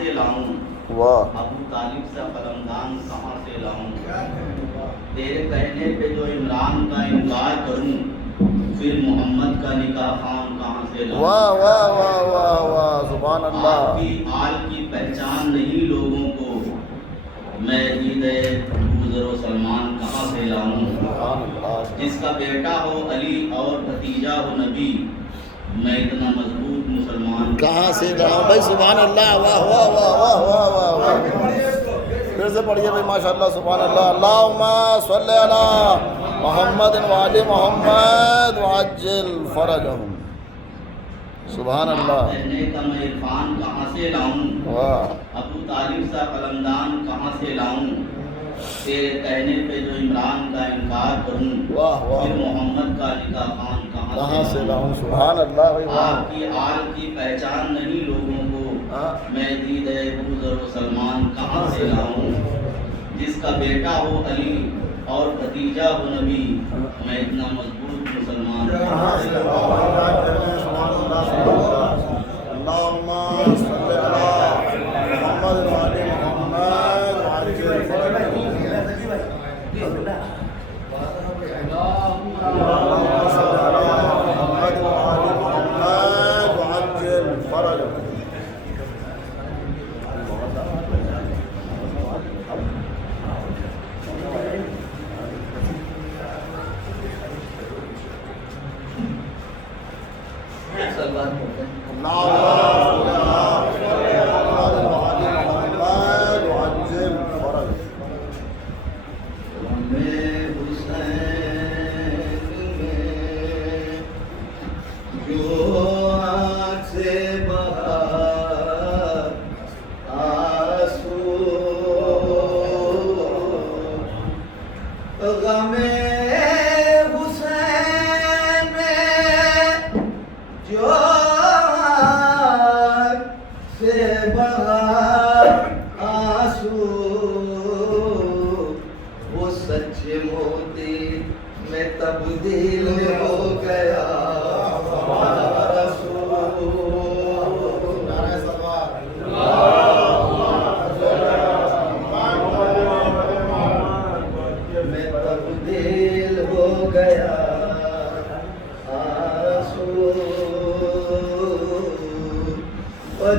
سے لاؤں؟ واہ ابو طالب سے قلمدان کہاں سے لاؤں؟ تیرے کہنے پہ جو عمران کا انکار کروں، پھر محمد کا نکاح خان کہاں سے لاؤں؟ واہ واہ واہ واہ واہ سبحان اللہ. آل کی پہچان نہیں لوگوں کو، میں عید ابوذر و سلمان کہاں سے لاؤں؟ سبحان اللہ. جس کا بیٹا ہو علی اور بھتیجا ہو نبی، میں اتنا مضبوط مسلمان کہاں سے لاؤں بھائی؟ سبحان اللہ. واہ واہ واہ واہ واہ واہ واہ. پھر سے پڑھیے بھائی ماشاء اللہ سبحان اللہ. اللہم صلی علی محمد وعلی محمد وعجل فرجہم. سبحان اللہ. کہنے کا میں عرفان کہاں سے لاؤں؟ واہ ابو طالب سا قلمدان کہاں سے لاؤں؟ تیرے کہنے پہ جو عمران کا انکار کروں، واہ واہ پھر محمد کا نکاح خان کہاں سے لاؤں؟ سبحان اللہ بھائی واہ. آپ کی آل کی پہچان نہیں لوگوں کو، ہاں. میں دید ابوذر و سلمان کہاں سے لاؤں؟ جس کا بیٹا ہو علی اور بھتیجا ہو نبی، میں اتنا مضبوط مسلمان کہاں سے لاؤں؟ سبحان اللہ سبحان اللہ. اللہم صلی علی محمد وعلی محمد وعجل فرجہم. اللہم صلی علی محمد وعلی محمد وعجل فرجہم.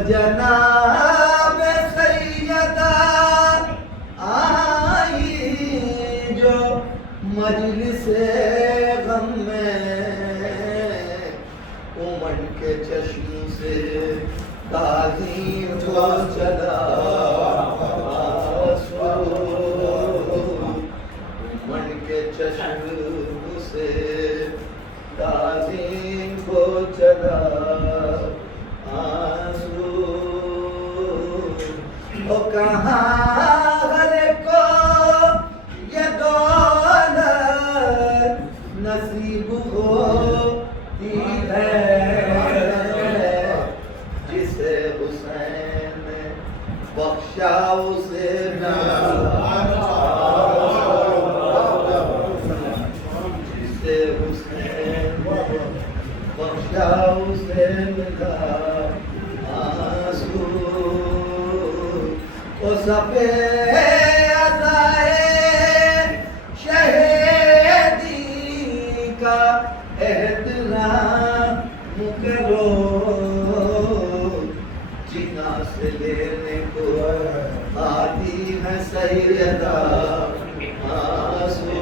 جناب سیدہ آئی جو مجلس غم میں، امن کے چشم سے تعظیم کو چلا امن کے چشم سے تعظیم کو چلا کہاں ہر کو یہ دولت نصیب ہوتی ہے، جسے حسین بخشا اسے جسے حسین بخشا اسے ملا سفید شہیدی کا احترام کرو، جنا سے لینے کو آتی ہے سیدہ آنسو.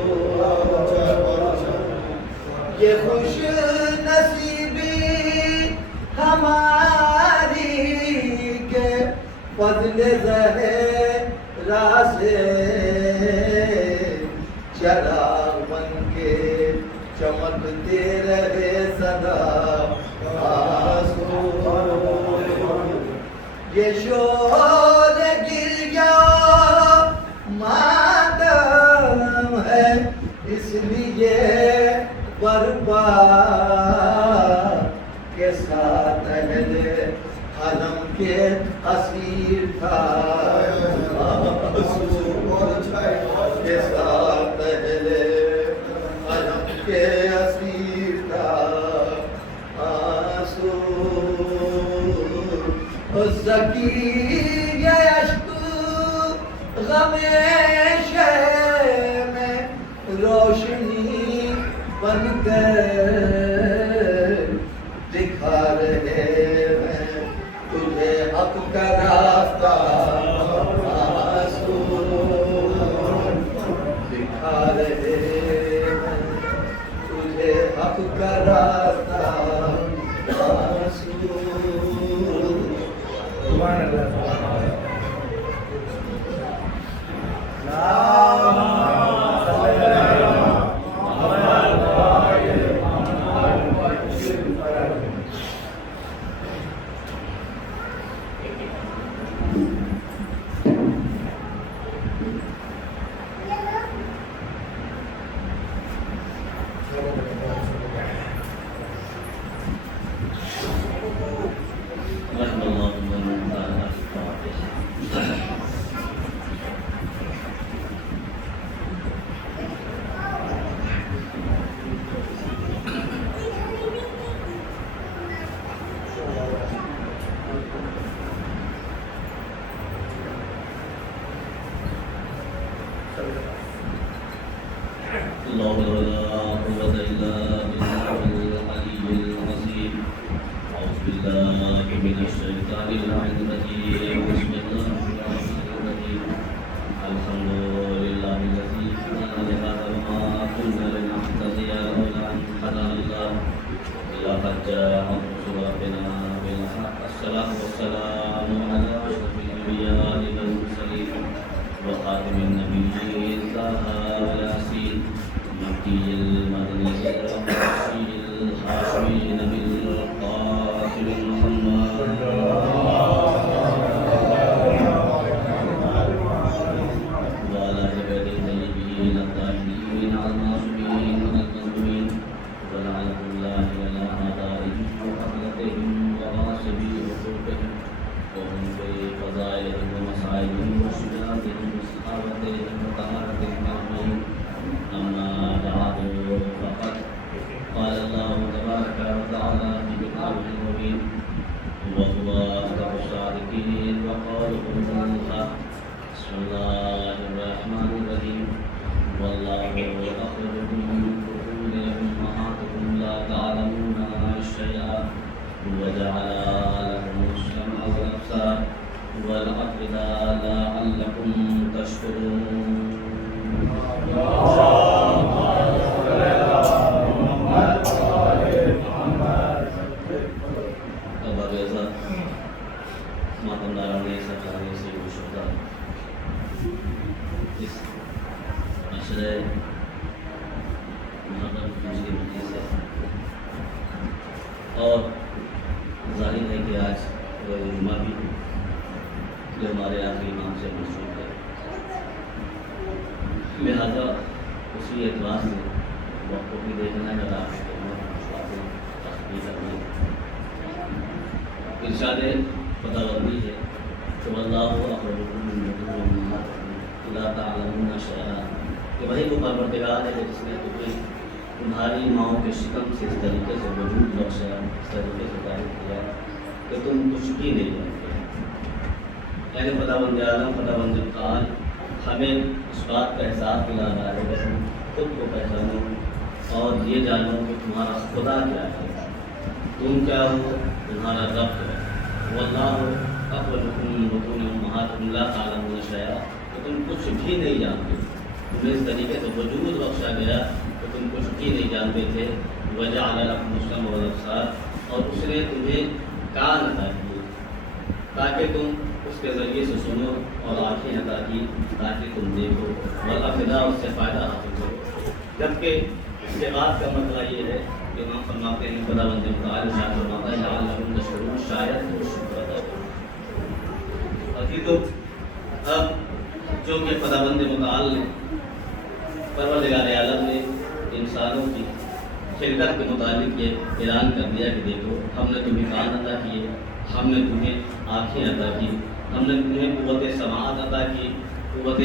یہ خوش نصیبی ہماری کے فضل زہرا سے چراغ بن کے چمکتے رہے سدا آنسو. یہ شور گریا ماتم ہے اس لیے برپا کے ساتھ اہل حرم کے اسیر تھا کے ساتھ اہل حرم کے اسیر تھا آنسو. سکینہ شہر میں روشنی بن کر دکھا رہے ہیں تجھے حق کا راستہ معصوم دکھا رہے ہیں تجھے حق کا راستہ معصوم. سبحان اللہ. اور ظاہر ہے کہ آج روز جمعہ بھی جو ہمارے آخری امام سے منسوب ہے، لہذا اسی اعتبار سے وقت کو بھی دیکھنا ہے اور آپ کے تخلیق کرنا ہے. ارشاد خداوندی ہے کہ واللہ اخرجکم من بطون امہاتکم لا تعلمون شیئا، کہ وہی وہ پروردگار ہے جس نے تمہیں تمہاری ماؤں کے شکم سے اس طریقے سے وجود بخشا، اس طریقے سے ظاہر کیا کہ تم کچھ بھی نہیں جانتے. یعنی خداوند عالم خداوند متعال ہمیں اس بات کا احساس دلا رہا ہے کہ تم خود کو پہچانو اور یہ جانو کہ تمہارا خدا کیا ہے، تم کیا ہو، تمہارا رب ہے. واللہ اخرجکم من بطون امہاتکم لا تعلمون شیئا، کہ تم کچھ بھی نہیں جانتے. تمہیں اس طریقے سے وجود بخشا گیا کہ تم کچھ بھی نہیں جانتے تھے. وجعل لکم السمع والابصار، اور اس نے تمہیں کان عطا کیے تاکہ تم اس کے ذریعے سے سنو، اور آنکھیں عطا کی تاکہ تم دیکھو، والافئدہ اس سے فائدہ حاصل کرو. جبکہ اس کے بعد کا مسئلہ یہ ہے کہ امام فرماتے ہیں خداوند متعال شاید فرماتا ہے لعلکم تشکرون، شاید تم شکر ادا کرو. عزیزو، اب جو کہ خداوند متعال نے پروردگار عالم نے انسانوں کی خلقت کے متعلق یہ اعلان کر دیا کہ دیکھو ہم نے تمہیں کان عطا کیے، ہم نے تمہیں آنکھیں عطا کی، ہم نے تمہیں قوت سماعت عطا کی، قوت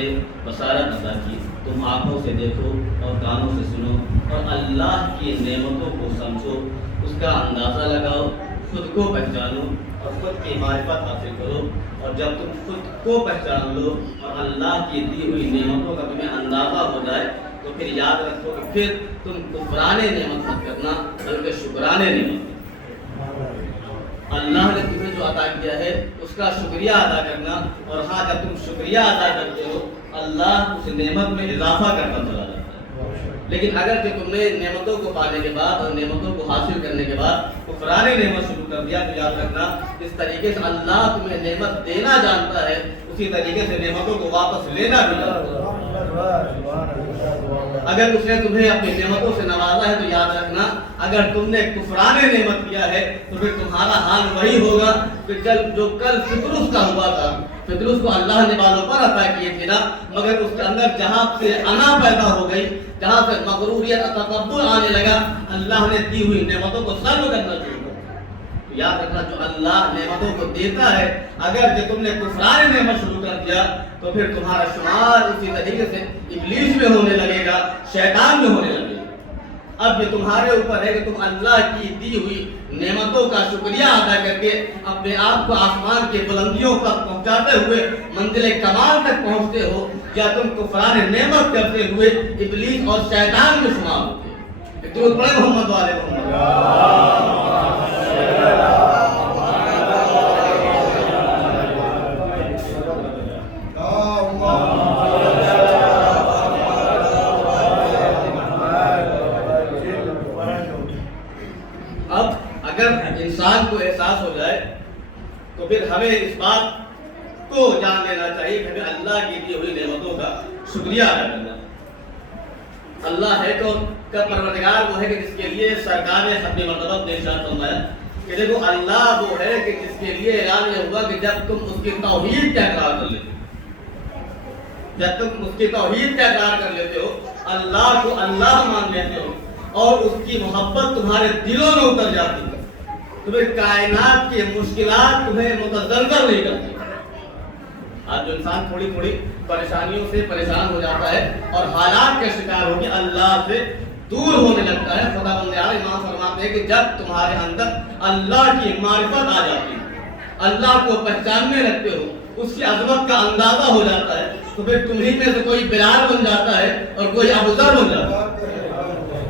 بصارت عطا کی. تم آنکھوں سے دیکھو اور کانوں سے سنو اور اللہ کی نعمتوں کو سمجھو، اس کا اندازہ لگاؤ، خود کو پہچانو اور خود کی معرفت حاصل کرو، اور جب تم خود کو پہچان لو اور اللہ کی دی ہوئی نعمتوں کا تمہیں اندازہ ہو جائے تو پھر یاد رکھو کہ پھر تم کفران نعمت مت کرنا بلکہ شکران نعمت۔ اللہ نے تمہیں جو عطا کیا ہے اس کا شکریہ ادا کرنا، اور ہاں جب تم شکریہ ادا کرتے ہو اللہ اس نعمت میں اضافہ کرتا چلا جاتا ہے۔ لیکن اگر کہ تم نے نعمتوں کو پانے کے بعد اور نعمتوں کو حاصل کرنے کے بعد کفران نعمت شروع کر دیا تو یاد رکھنا اس طریقے سے اللہ تمہیں نعمت دینا جانتا ہے اسی طریقے سے نعمتوں کو واپس لینا بھی جانتا ہے۔ اگر اس نے تمہیں اپنی نعمتوں سے نوازا ہے تو یاد رکھنا اگر تم نے کفران نعمت کیا ہے تو پھر تمہارا حال وہی ہوگا کہ جو کل فطرس کا ہوا تھا۔ فطرس کو اللہ نے بالوں پر عطا کیے تھے نا، مگر اس کے اندر جہاں سے انا پیدا ہو گئی، جہاں سے مغروریت اور تکبر آنے لگا، اللہ نے دی ہوئی نعمتوں کو سلب کرنا شروع کر۔ تو یاد رکھنا جو اللہ نعمتوں کو دیتا ہے اگر جو تم نے کفران نعمت شروع کر دیا تو پھر تمہارا شمار اسی طریقے سے ابلیس میں ہونے لگے گا، شیطان میں ہونے لگے گا۔ اب یہ تمہارے اوپر ہے کہ تم اللہ کی دی ہوئی نعمتوں کا شکریہ ادا کر کے اپنے آپ کو آسمان کے بلندیوں پر پہنچاتے ہوئے منزل کمال تک پہنچتے ہو، یا تم کفران نعمت کرتے ہوئے ابلیس اور شیطان میں شمار ہوتے ہو۔ درود پڑھیں محمد والے محمد۔ اب اگر انسان کو احساس ہو جائے تو پھر ہمیں اس بات کو جان لینا چاہیے کہ ہمیں اللہ کی دی ہوئی نعمتوں کا شکریہ ادا کرنا۔ اللہ ہے تو کا پروردگار وہ ہے کہ جس کے لیے سرکار نے اپنی مرتبہ نے ارشاد فرمایا کہ دیکھو اللہ وہ ہے کہ جس کے لیے اعلان یہ ہوا کہ جب تم اس کی توحید کا اقرار کر لیتے ہو، جب تم اس کی توحید کا اقرار کر لیتے ہو، اللہ کو اللہ مان لیتے ہو اور اس کی محبت تمہارے دلوں میں اتر جاتی ہے تو پھر کائنات کی مشکلات تمہیں متزلزل نہیں کرتی۔ آج جو انسان تھوڑی تھوڑی پریشانیوں سے پریشان ہو جاتا ہے اور حالات کا شکار ہو کے اللہ سے دور ہونے لگتا ہے، خداوند عالی امام فرماتے ہیں کہ جب تمہارے اندر اللہ کی معرفت آ جاتی ہے، اللہ کو پہچاننے لگتے ہو، اس کی عظمت کا اندازہ ہو جاتا ہے تو پھر تمہیں میں سے کوئی بلال بن جاتا ہے اور کوئی ابوذر بن جاتا ہے۔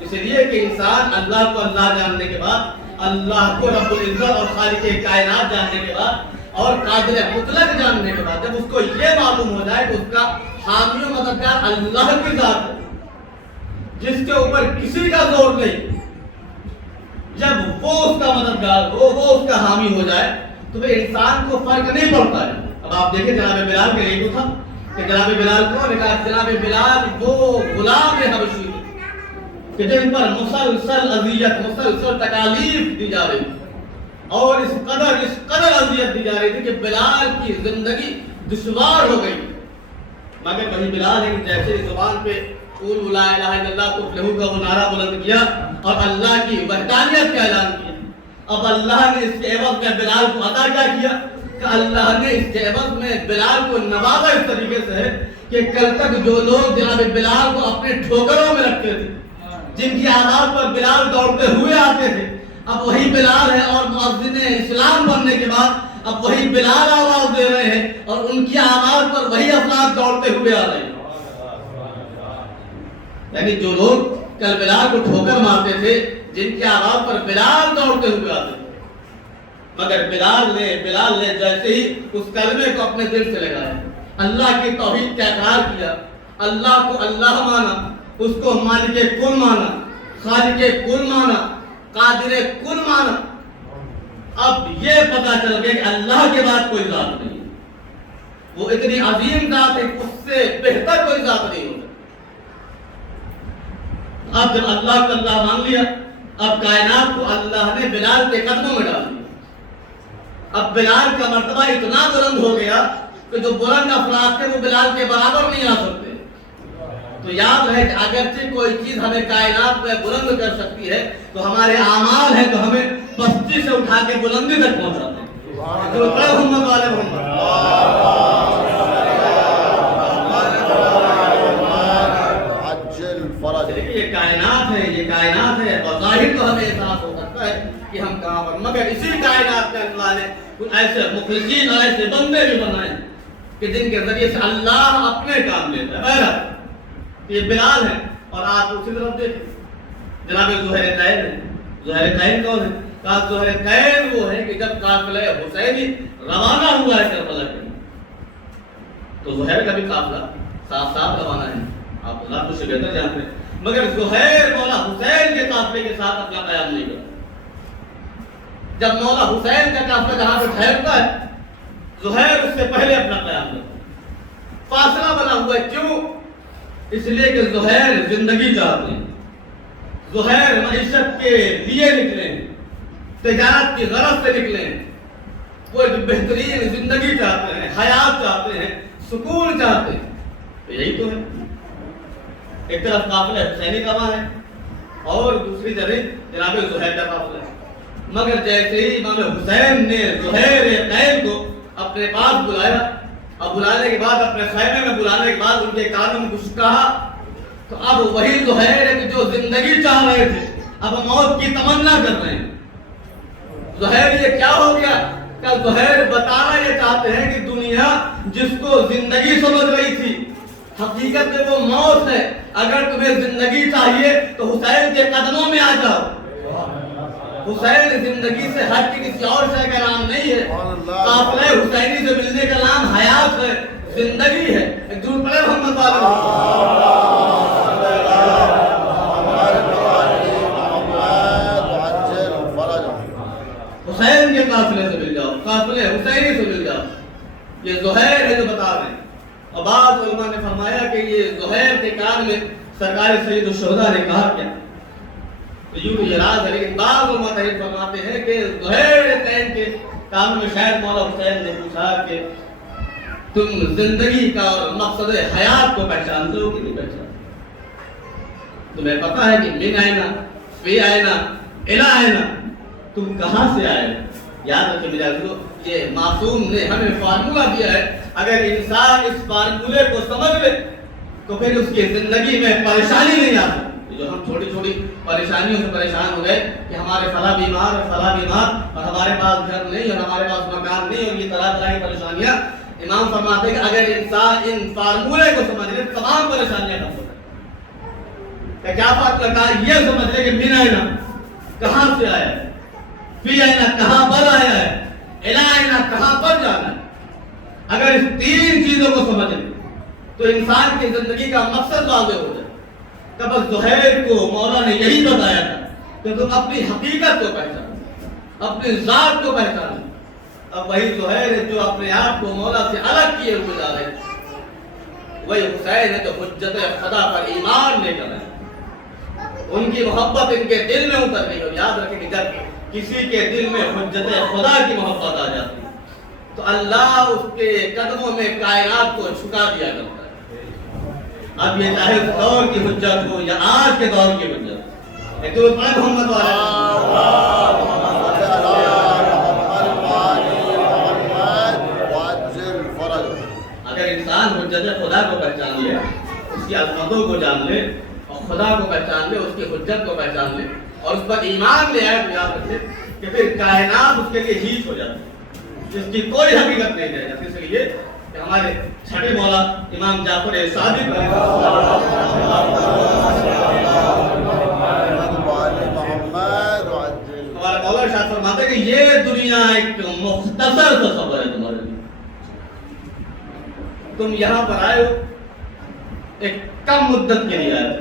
اس لیے کہ انسان اللہ کو اللہ جاننے کے بعد، اللہ کو رب العزت اور خالق کائنات جاننے کے بعد اور قادر مطلق جاننے کے بعد جب اس کو یہ معلوم ہو جائے کہ اس کا حامی و مددگار اللہ کی ذات ہے جس کے اوپر کسی کا زور نہیں، جب وہ اس کا مددگار ہو، وہ اس کا حامی ہو جائے تو پھر انسان کو فرق نہیں پڑتا ہے۔ اب آپ دیکھیں جناب بلال کے لیے تھا کہ جناب بلال کو نے کہا جناب بلال وہ غلام حبشی کہ جن پر مسلسل اذیت، مسلسل تکالیف دی جا رہی اور اس قدر اذیت دی جا رہی تھی کہ بلال کی زندگی دشوار ہو گئی، مگر وہی بلال ہے کہ جیسے زبان پہ قولوا لا الہ الا اللہ تفلحوا کا وہ نعرہ بلند کیا اور اللہ کی وحدانیت کا اعلان کیا، اب اللہ نے اس کے عوض میں بلال کو عطا کیا کیا کہ اللہ نے اس کے عوض میں بلال کو نوازا اس طریقے سے ہے کہ کل تک جو لوگ جناب بلال کو اپنے ٹھوکروں میں رکھتے تھے، جن کی آواز پر بلال دوڑتے ہوئے آتے تھے، اب وہی بلال ہے اور مؤذن اسلام بننے کے بعد اب وہی بلال آواز دے رہے ہیں اور ان کی آواز پر وہی افراد دوڑتے ہوئے آ رہے ہیں۔ یعنی جو لوگ کل بلال کو ٹھوکر مارتے تھے، جن کی آواز پر بلال دوڑتے ہوئے آتے تھے، مگر بلال نے جیسے ہی اس کلمے کو اپنے دل سے لگایا، اللہ کی توحید کا اقرار کیا، اللہ کو اللہ مانا، اس کو مالک کل مانا، خالق کل مانا، قادر کل مانا، اب یہ پتا چل گیا کہ اللہ کے بعد کوئی ذات نہیں ہے، وہ اتنی عظیم ذات ہے اس سے بہتر کوئی ذات نہیں ہوتا۔ اب جب اللہ کو اللہ مان لیا، اب کائنات کو اللہ نے بلال کے قدموں میں ڈال دیا، اب بلال کا مرتبہ اتنا بلند ہو گیا کہ جو بلند افراد تھے وہ بلال کے برابر نہیں آ سکتے۔ تو یاد رہے کہ اگرچہ کوئی چیز ہمیں کائنات میں بلند کر سکتی ہے تو ہمارے اعمال ہیں تو ہمیں پستی سے اٹھا کے بلندی تک پہنچاتے ہیں۔ تو محمد والے محمد دیکھیے یہ کائنات ہے، یہ کائنات ہے، بظاہر تو ہمیں احساس ہو سکتا ہے کہ ہم کہاں پر مگر اسی کائنات میں اللہ نے کچھ ایسے مخلصین اور ایسے بندے بھی بنائے کہ جن کے ذریعے سے اللہ اپنے کام لیتا ہے. بہرحال یہ بلال ہے اور آپ اسی طرف دیکھیں جناب زہیر قین ہے. زہیر قین کون ہے؟ کہا زہیر قین وہ ہے کہ جب قافلہ حسینی روانہ ہوا ہے کربلا کے تو زہیر کا بھی قافلہ صاف صاف روانہ ہے. آپ اللہ کو سے بہتر جانتے ہیں. مگر زہیر مولا حسین کے قافلے کے ساتھ اپنا قیام نہیں کرتا. جب مولا حسین کا قافلہ جہاں پہ ٹھہرتا ہے زہیر اس سے پہلے اپنا قیام کرتا ہے. فاصلہ بنا ہوا ہے. کیوں؟ اس لیے کہ زہیر زندگی چاہتے ہیں. زہیر معیشت کے لیے نکلے ہیں, تجارت کی غرض سے نکلے ہیں. وہ ایک بہترین زندگی چاہتے ہیں, حیات چاہتے ہیں, سکون چاہتے ہیں. تو یہی تو ہے. ایک طرف قافلہ حسینی کا ہے اور دوسری طرف جناب زہیر کا قافلہ ہے. مگر جیسے ہی امام حسین نے زہیر قین کو اپنے پاس بلایا, اب بلانے کے بعد اپنے خیمے میں بلانے کے بعد ان کے کانوں میں کچھ کہا تو اب وہی زہیر ہے کہ جو زندگی چاہ رہے تھے اب موت کی تمنا کر رہے ہیں. زہیر یہ کیا ہو گیا کہ زہیر بتانا یہ چاہتے ہیں کہ دنیا جس کو زندگی سمجھ رہی تھی حقیقت میں وہ موت ہے. اگر تمہیں زندگی چاہیے تو حسین کے قدموں میں آ جاؤ. حسین زندگی سے ہٹ کے کسی اور شے کا نام نہیں ہے. قافلہ حسینی سے ملنے کا نام حیات ہے, زندگی ہے. ایک درود پڑھے محمد حسین کے قافلے سے مل جاؤ, قافلے حسینی سے مل جاؤ. یہ زہیر ہے جو بتا رہے ہیں. اور بعض علماء نے فرمایا کہ یہ زہیر کے کان میں سرکار سید الشہداء نے کہا کیا تو یوں یہ راز ہے. لیکن بعض علماء تحریر فرماتے ہیں کہ زہیر قین کے کان میں شاید مولا حسین نے پوچھا کہ تم زندگی کا اور مقصد حیات کو پہچانتے ہو کہ نہیں پہچانتے؟ تمہیں پتا ہے کہ من آئینا فی آئینا الہ آئینا, تم کہاں سے آئے؟ یاد رکھیں میرے عزیزو, یہ معصوم نے ہمیں فارمولہ دیا ہے. اگر انسان اس فارمولے کو سمجھ لے تو پھر اس کی زندگی میں پریشانی نہیں آتی. جو ہم چھوٹی چھوٹی پریشانیوں سے پریشان ہو گئے کہ ہمارے فلاں بیمار اور فلاں بیمار اور ہمارے پاس گھر نہیں اور ہمارے پاس مکان نہیں اور یہ طرح طرح کی پریشانیاں, امام فرماتے ہیں کہ اگر انسان ان فارمولے کو سمجھ لے تمام پریشانیاں ختم ہو جائیں. کیا فرق لگتا ہے؟ یہ سمجھ لے کہ من آئینا کہاں سے آیا ہے, فی آئینا کہاں پر آیا ہے, الہ آئینا کہاں پر جانا ہے. اگر اس تین چیزوں کو سمجھ لیں تو انسان کی زندگی کا مقصد واضح ہو جائے. تب زہیر کو مولا نے یہی بتایا تھا کہ تم اپنی حقیقت کو پہچانو, اپنی ذات کو پہچانو. اب وہی زہیر ہے جو اپنے آپ کو مولا سے الگ کیے ہوئے جا رہے ہیں. وہی حسین ہے جو حجت خدا پر ایمان لے کر آئے. ان کی محبت ان کے دل میں اتر گئی. اور یاد رکھیں کہ جب کسی کے دل میں حجت خدا کی محبت آ جاتی ہے تو اللہ اس کے قدموں میں کائنات کو جھکا دیا کرتا ہے. اب یہ چاہے اس دور کی حجت ہو یا آج کے دور کی حجت. ایک تو محمد اگر انسان حجت خدا کو پہچان لے, اس کی عظمتوں کو جان لے اور خدا کو پہچان لے, اس کی حجت کو پہچان لے اور اس پر ایمان لے آئے تو یاد رکھے کہ پھر کائنات اس کے لیے ہیچ ہو جاتی ہے, جس کی کوئی حقیقت نہیں رہ جاتی. اس لیے کہ ہمارے چھٹے مولا امام جعفر صادق ہمارے مولا ارشاد فرماتے ہیں کہ یہ دنیا ایک مختصر سا سفر ہے تمہارے لیے. تم یہاں پر آئے ہو ایک کم مدت کے لیے آئے ہو.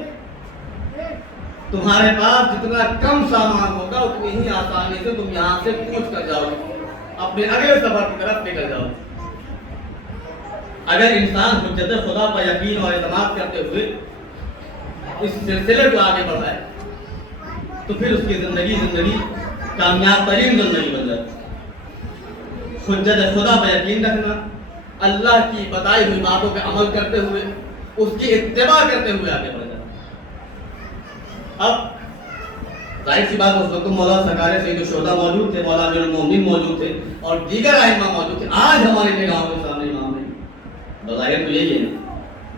تمہارے پاس جتنا کم سامان ہوگا اتنی ہی آسانی سے تم یہاں سے پہنچ کر جاؤ, اپنے اگلے سفر کی طرف نکل جاؤ. اگر انسان حجت خدا پر یقین اور اعتماد کرتے ہوئے اس سلسلے کو آگے بڑھائے تو پھر اس کی زندگی کامیاب ترین زندگی بن جاتی. حجت خدا پر یقین رکھنا, اللہ کی بتائی ہوئی باتوں پہ عمل کرتے ہوئے اس کی اتباع کرتے ہوئے آگے بڑھ جاتا. اب ظاہر سی بات اس وقت مولا سرکار سید الشہداء موجود تھے, مولا امیر المومنین موجود تھے اور دیگر ائمہ موجود تھے. آج ہماری نگاہوں کے سامنے امام نہیں, بظاہر تو یہی ہے,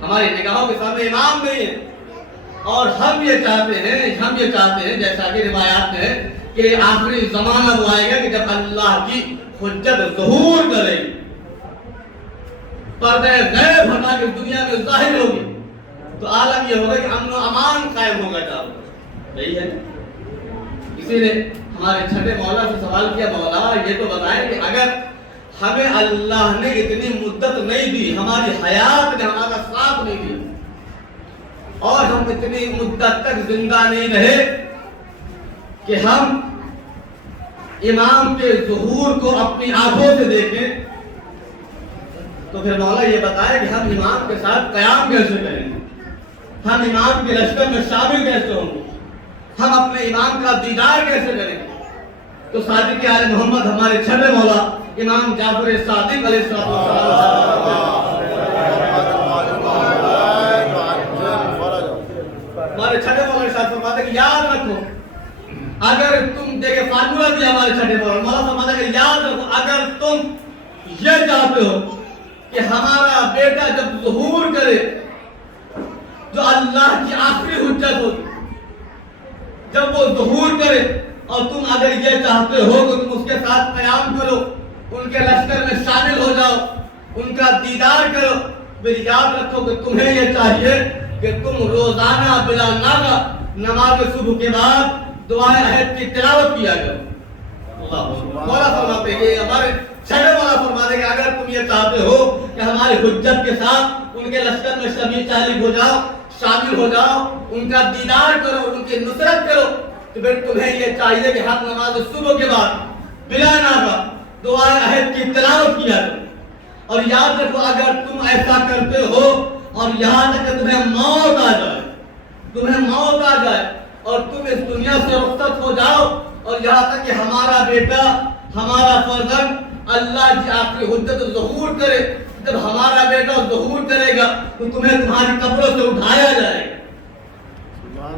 ہماری نگاہوں کے سامنے امام نہیں ہے. اور ہم یہ چاہتے ہیں جیسا کہ روایات میں ہے کہ آخری زمانہ وہ آئے گا کہ جب اللہ کی حجت ظہور کرے گی، پردے غیب ہٹا کے دنیا میں ظاہر ہوگی، تو عالم یہ ہوگا کہ امن و امان قائم ہوگا جاؤ یہی ہے۔ اسی نے ہمارے چھٹے مولا سے سوال کیا، مولا یہ تو بتائیں کہ اگر ہمیں اللہ نے اتنی مدت نہیں دی، ہماری حیات نے ہمارا ساتھ نہیں دیا اور ہم اتنی مدت تک زندہ نہیں رہے کہ ہم امام کے ظہور کو اپنی آنکھوں سے دیکھیں، تو پھر مولا یہ بتائے کہ ہم امام کے ساتھ قیام کیسے کریں گے، ہم امام کے لشکر میں شامل کیسے ہوں گے، ہم اپنے امام کا دیدار کیسے کریں گے؟ تو صادق آل محمد ہمارے چھٹے مولا امام جعفر صادق علیہ السلام ہمارے چھٹے مولا ارشاد فرماتے ہیں کہ یاد رکھو، اگر تم دیکھیں فارمولہ دیا ہمارے چھٹے مولا فرماتے ہیں کہ یاد رکھو، اگر تم یہ چاہتے ہو کہ ہمارا بیٹا جب ظہور کرے جو اللہ کی آخری حجت ہوگی، جب وہ ظہور کرے اور تم اگر یہ چاہتے ہو کہ تم اس کے ساتھ قیام کرو، ان کے لشکر میں شامل ہو جاؤ، ان کا دیدار کرو، پھر یاد رکھو کہ تمہیں یہ چاہیے کہ تم روزانہ بلا ناغہ نماز صبح کے بعد دعائے عہد کی تلاوت کیا کرو۔ مولا فرماتے ہیں کہ ہمارے چھٹے مولا فرماتے ہیں کہ اگر تم یہ چاہتے ہو کہ ہماری حجت کے ساتھ ان کے لشکر میں شامل ہو جاؤ، شامل ہو جاؤ، ان کا دیدار کرو، ان کی نصرت کرو، تو پھر تمہیں یہ چاہیے کہ ہر نماز صبح کے بعد بلا ناغہ دعائے عہد کی تلاوت کیا کرو۔ اور یاد رکھو اگر تم ایسا کرتے ہو اور یہاں تک کہ تمہیں موت آ جائے اور تم اس دنیا سے رخصت ہو جاؤ اور یہاں تک کہ ہمارا بیٹا، ہمارا فرزند اللہ کی آخری حجت ظہور کرے، جب ہمارا بیٹا ظہور کرے گا تو تمہیں تمہاری قبروں سے اٹھایا جائے گا،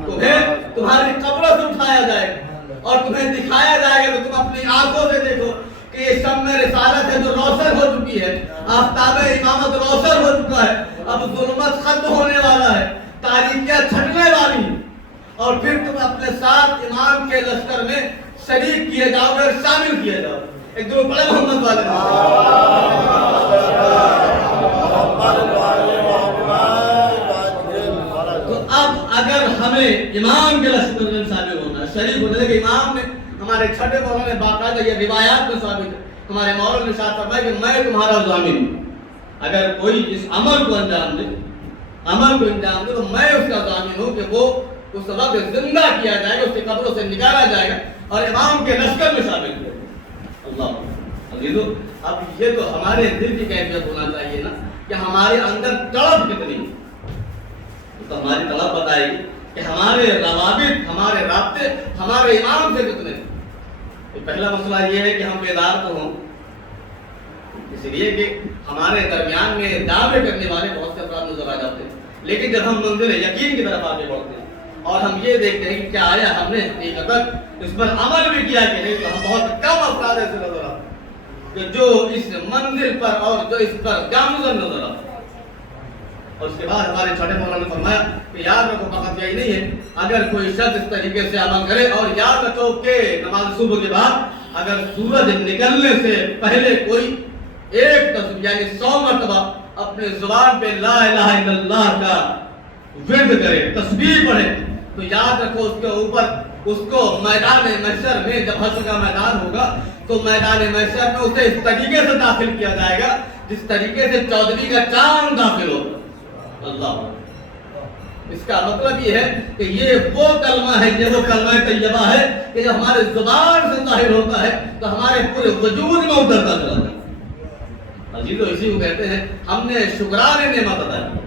تمہیں تمہاری قبروں سے اٹھایا جائے گا اور تمہیں دکھایا جائے گا کہ تم اپنی آنکھوں سے دیکھو کہ یہ شمع رسالت ہے جو روشن ہو چکی ہے، آفتاب امامت روشن ہو چکا ہے، اب ظلمت ختم ہونے والا ہے، تاریکیاں چھٹنے والی ہیں، اور پھر تم اپنے ساتھ امام کے لشکر میں شریک کیے جاؤ گے اور شامل کیے جاؤ گے۔ ایک دو بڑے محمد والے تو اب اگر ہمیں امام کے لشکر میں شامل ہونا، شریک ہونا، کہ امام نے ہمارے چھٹے مولا نے باقاعدہ یہ روایات میں ثابت ہے، ہمارے مولا نے ارشاد فرمایا کہ میں تمہارا ضامن ہوں، اگر کوئی اس عمل کو انجام دے تو میں اس کا ضامن ہوں کہ وہ اس وقت زندہ کیا جائے گا، اس کی قبروں سے نکالا جائے گا اور امام کے لشکر میں شامل کیا جائے گا۔ اللہ عزیزو، اب یہ تو ہمارے دل کی کیفیت ہونا چاہیے نا کہ ہمارے اندر تڑپ کتنی ہے، تو ہماری تڑپ بتائے گی کہ ہمارے روابط، ہمارے رابطے ہمارے امام سے کتنے ہیں۔ پہلا مسئلہ یہ ہے کہ ہم بیدار تو ہوں، اس لیے کہ ہمارے درمیان میں دعوے کرنے والے بہت سے افراد نظر آ جاتے ہیں، لیکن جب ہم منزل یقین کی طرف آگے بڑھتے ہیں اور ہم یہ دیکھتے ہیں کہ کیا آیا ہم نے حقیقت اس پر عمل بھی کیا کہ نہیں، تو ہم بہت کم افراد ایسے نظر آتے ہیں کہ جو اس منزل پر اور جو اس پر گامزن نظر آتے ہیں۔ اور اس کے بعد ہمارے چھوٹے مولانا نے فرمایا کہ یاد رکھو فقط یہی نہیں ہے، اگر کوئی شخص اس طریقے سے عمل کرے، اور یاد رکھو کہ نماز صبح کے بعد اگر سورج نکلنے سے پہلے کوئی ایک تصویر یعنی 100 مرتبہ اپنے زبان پہ لا الہ الا اللہ کا ورد کرے، تسبیح پڑھے، تو یاد رکھو اس کے اوپر اس کو میدان محشر میں جب حشر کا میدان ہوگا تو میدان محشر میں اسے اس طریقے سے داخل کیا جائے گا جس طریقے سے 14ویں کا چاند داخل ہوگا۔ اللہ، اس کا مطلب یہ ہے کہ یہ وہ کلمہ ہے، یہ وہ کلمہ طیبہ ہے کہ جب ہمارے زبان سے ظاہر ہوتا ہے تو ہمارے پورے وجود میں اترتا چلا جاتا ہے۔ عزیزو، اسی کو کہتے ہیں ہم نے شکرانِ نعمت عطا کی۔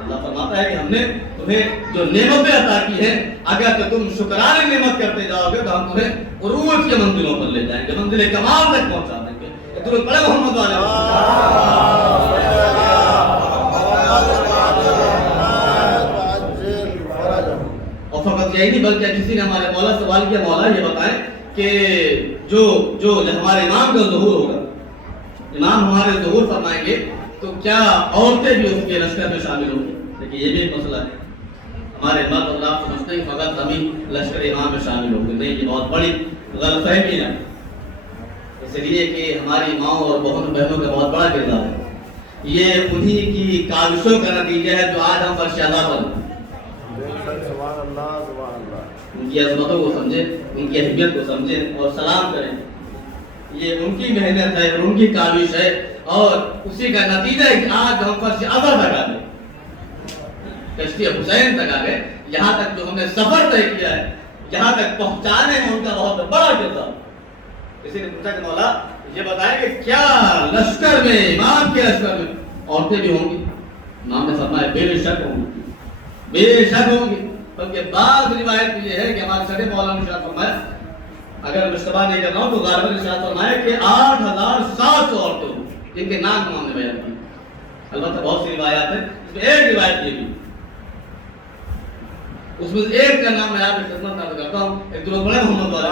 اللہ فرماتا ہے کہ ہم نے تمہیں جو نعمتیں عطا کی ہیں، اگر کہ تم شکرانِ نعمت کرتے جاؤ گے تو ہم تمہیں عروج کے منزلوں پر لے جائیں گے، منزل کمال تک پہنچا دیں گے۔ تمہیں بڑے محمد والے اور فقط یہی نہیں بلکہ کسی نے ہمارے مولا سوال کیا، مولا یہ بتائیں کہ جو ہمارے امام کا ظہور ہوگا، امام ہمارے ظہور فرمائیں گے تو کیا عورتیں بھی اس کے لشکر میں شامل ہوں گی؟ دیکھیں یہ بھی ایک مسئلہ ہے۔ ہمارے مت اور آپ سمجھتے ہیں فقط ہم ہی لشکر امام میں شامل ہوں گے، نہیں، یہ بہت بڑی غلط فہمی ہے، اس لیے کہ ہماری ماؤں اور بہنوں کا بہت بڑا کردار ہے، یہ انہی کی کاوشوں کا نتیجہ ہے جو آج ہم فرش عذاب پر سبحان اللہ سبحان اللہ. ان کی عظمتوں کو سمجھیں، ان کی اہمیت کو سمجھیں اور سلام کریں. یہ ان کی محنت ہے اور ان کی کاوش ہے اور اسی کا نتیجہ ہے کہ آج ہم فرش عذاب تک آ گئے، کشتی حسین تک آ گئے. یہاں تک جو ہم نے سفر طے کیا ہے، یہاں تک پہنچانے میں ان کا بہت بڑا کردار. کسی نے پوچھا کہ مولا یہ بتائیں کہ کیا لشکر میں، امام کے لشکر میں عورتیں بھی ہوں گی؟ امام نے فرمایا بے شک ہوں گی، بے شک ہوں گی. بلکہ بعض روایت یہ ہے کہ ہمارے سڑے مولانا نے ارشاد فرمایا، اگر مشتبہ نہیں کر رہا ہوں تو غالباً ارشاد فرمایا کہ 8700 عورتیں ہوں جن کے نام امام نے بیان کیے. البتہ بہت سی روایات ہیں، اس میں ایک روایت یہ بھی، اس میں ایک کا نام میں آپ کی خدمت نقل کرتا ہوں. ایک درود پڑھیں محمد والے.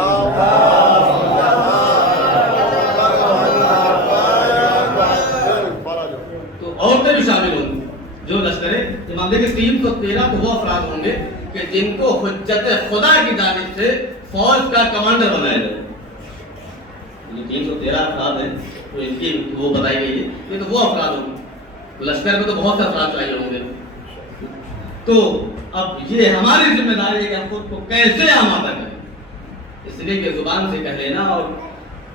تو عورتیں بھی شامل ہوں گی جو لشکر امام. دیکھیں 313 تو وہ افراد ہوں گے کہ جن کو حجت خدا کی جانب سے فوج کا کمانڈر بنایا جائے. یہ 313 افراد ہیں تو ان کی وہ بتائی گئی ہے، یہ تو وہ افراد ہوں گے. لشکر میں تو بہت سے افراد چاہیے ہوں گے. تو اب یہ ہماری ذمہ داری ہے کہ ہم خود کو کیسے آمادہ کریں. اس لیے کہ زبان سے کہہ لینا اور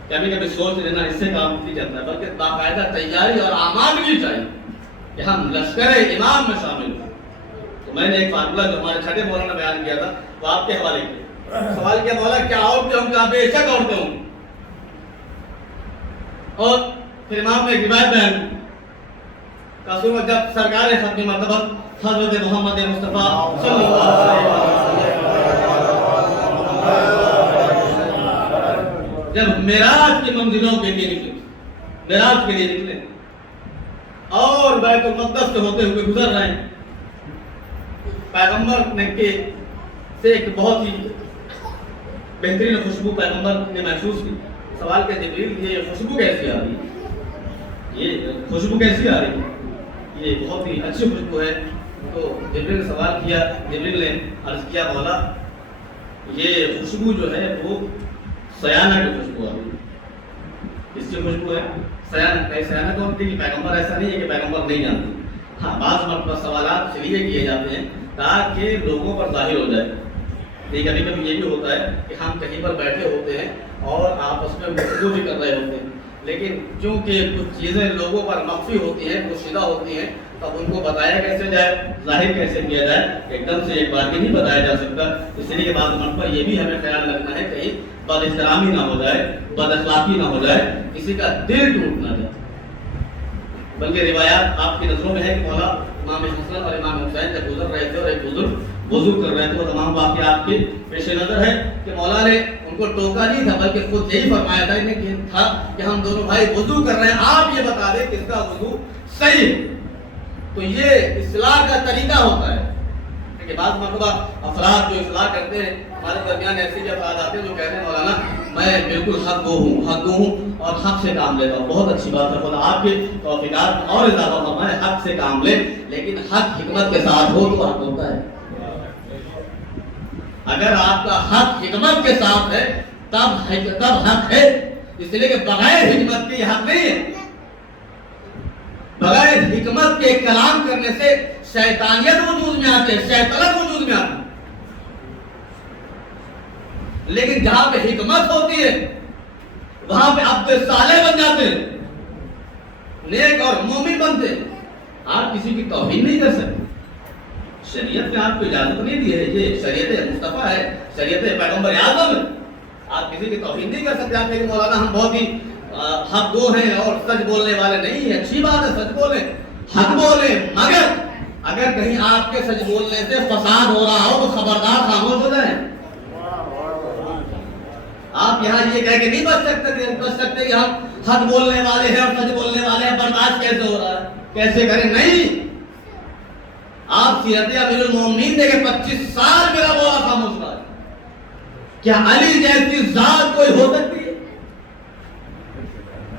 کبھی کبھی سوچ لینا اس سے کام نہیں چلتا ہے، بلکہ باقاعدہ تیاری اور آمادگی چاہیے کہ ہم لشکر امام میں شامل ہوں. تو میں نے ایک فارمولہ جو ہمارے چھٹے مولانا نے بیان کیا تھا وہ آپ کے حوالے کیا. سوال کیا مولا کیا عورتیں ہوں؟ کیا بے شک عورتیں ہوں. اور پھر امام نے ایک روایت بیان کی، کسوں میں جب سرکار ختم مرتبہ حضرت محمد مصطفیٰ صلی اللہ علیہ وسلم جب معراج کی منزلوں کے لیے نکلے، معراج کے لیے نکلے اور بیت المقدس سے ہوتے ہوئے گزر رہے ہیں، پیغمبر نے کے سے ایک بہت ہی بہترین خوشبو پیغمبر نے محسوس کی. سوال کیا جبریل یہ خوشبو کیسی آ رہی ہے؟ یہ خوشبو کیسی آ رہی ہے؟ یہ بہت ہی اچھی خوشبو ہے. تو جبریل نے سوال کیا، جبریل نے عرض کیا مولا یہ خوشبو جو ہے وہ سیانہ کی خوشبو آ رہی ہے. اس کی خوشبو ہے سیانہ. سیانہ کون تھی؟ پیغمبر ایسا نہیں ہے کہ پیغمبر نہیں جانتے. ہاں بعض مرتبہ سوالات اس لیے کیے جاتے ہیں تاکہ لوگوں پر ظاہر ہو جائے. کبھی کبھی یہ بھی ہوتا ہے کہ ہم کہیں پر بیٹھے ہوتے ہیں اور آپس میں گفتگو بھی کر رہے ہوتے ہیں، لیکن چونکہ کچھ چیزیں لوگوں پر مخفی ہوتی ہیں، پوشیدہ ہوتی ہیں، تب ان کو بتایا کیسے جائے، ظاہر کیسے کیا جائے. ایک دم سے ایک بار بھی نہیں بتایا جا سکتا. اس لیے بعض مرتبہ یہ بھی ہمیں خیال رکھنا ہے کہیں بد احترامی نہ ہو جائے، بد اخلاقی نہ ہو جائے، کسی کا دل ٹوٹ نہ جائے. بلکہ روایات آپ کی نظروں میں ہے کہ مولا امام حسن اور امام حسین جب گزر رہے تھے اور ایک بزرگ وضو کر رہے تھے، وہ تمام واقعات کے پیش نظر ہے کہ مولا نے ان کو ٹوکا نہیں تھا بلکہ خود یہی فرمایا تھا کہ ہم دونوں بھائی وضو کر رہے ہیں، آپ یہ بتا دیں کس کا وضو صحیح ہے. تو یہ اصلاح کا طریقہ ہوتا ہے کہ بعض مرتبہ افراد جو اصلاح کرتے ہیں، ہمارے درمیان ایسے بھی افراد آتے ہیں جو کہتے ہیں مولانا میں بالکل حق گو ہوں اور حق سے کام لیتا ہوں. بہت اچھی بات ہے، خدا آپ کے توفیقات اور اضافہ فرمائے. حق سے کام لے، لیکن حق حکمت کے ساتھ ہو تو حق ہوتا ہے. اگر آپ کا حق حکمت کے ساتھ ہے تب حق ہے. اس لیے کہ بغیر حکمت کے حق نہیں ہے. بغیر حکمت کے کلام کرنے سے شیطانیت وجود میں آتی ہے، شیطنت وجود میں آتی ہے. لیکن جہاں پہ حکمت ہوتی ہے وہاں پہ عبد صالح بن جاتے ہیں، نیک اور مومن بنتے ہیں. آپ کسی کی توہین نہیں کر سکتے. شریعت نے آپ کو اجازت نہیں دی ہے، یہ شریعت مصطفیٰ ہے، شریعت پیغمبر اعظم ہے. آپ کسی کی توہین نہیں کر سکتے. آپ کہیں مولانا ہم بہت ہی حق گو ہیں اور سچ بولنے والے نہیں ہیں. اچھی بات ہے، سچ بولیں، حق بولیں، مگر اگر کہیں آپ کے سچ بولنے سے فساد ہو رہا ہو تو خبردار خاموش ہو جائیں. آپ یہاں یہ کہہ کے نہیں بچ سکتے کہ ہم حق بولنے والے ہیں اور سچ بولنے والے ہیں، برداشت کیسے ہو رہا ہے، کیسے کریں. نہیں، آپ سیرت امیر المومنین دیکھیں 25 سال میرا بولا خاموش رہا ہے. کیا علی جیسی ذات کوئی ہو سکتی ہے؟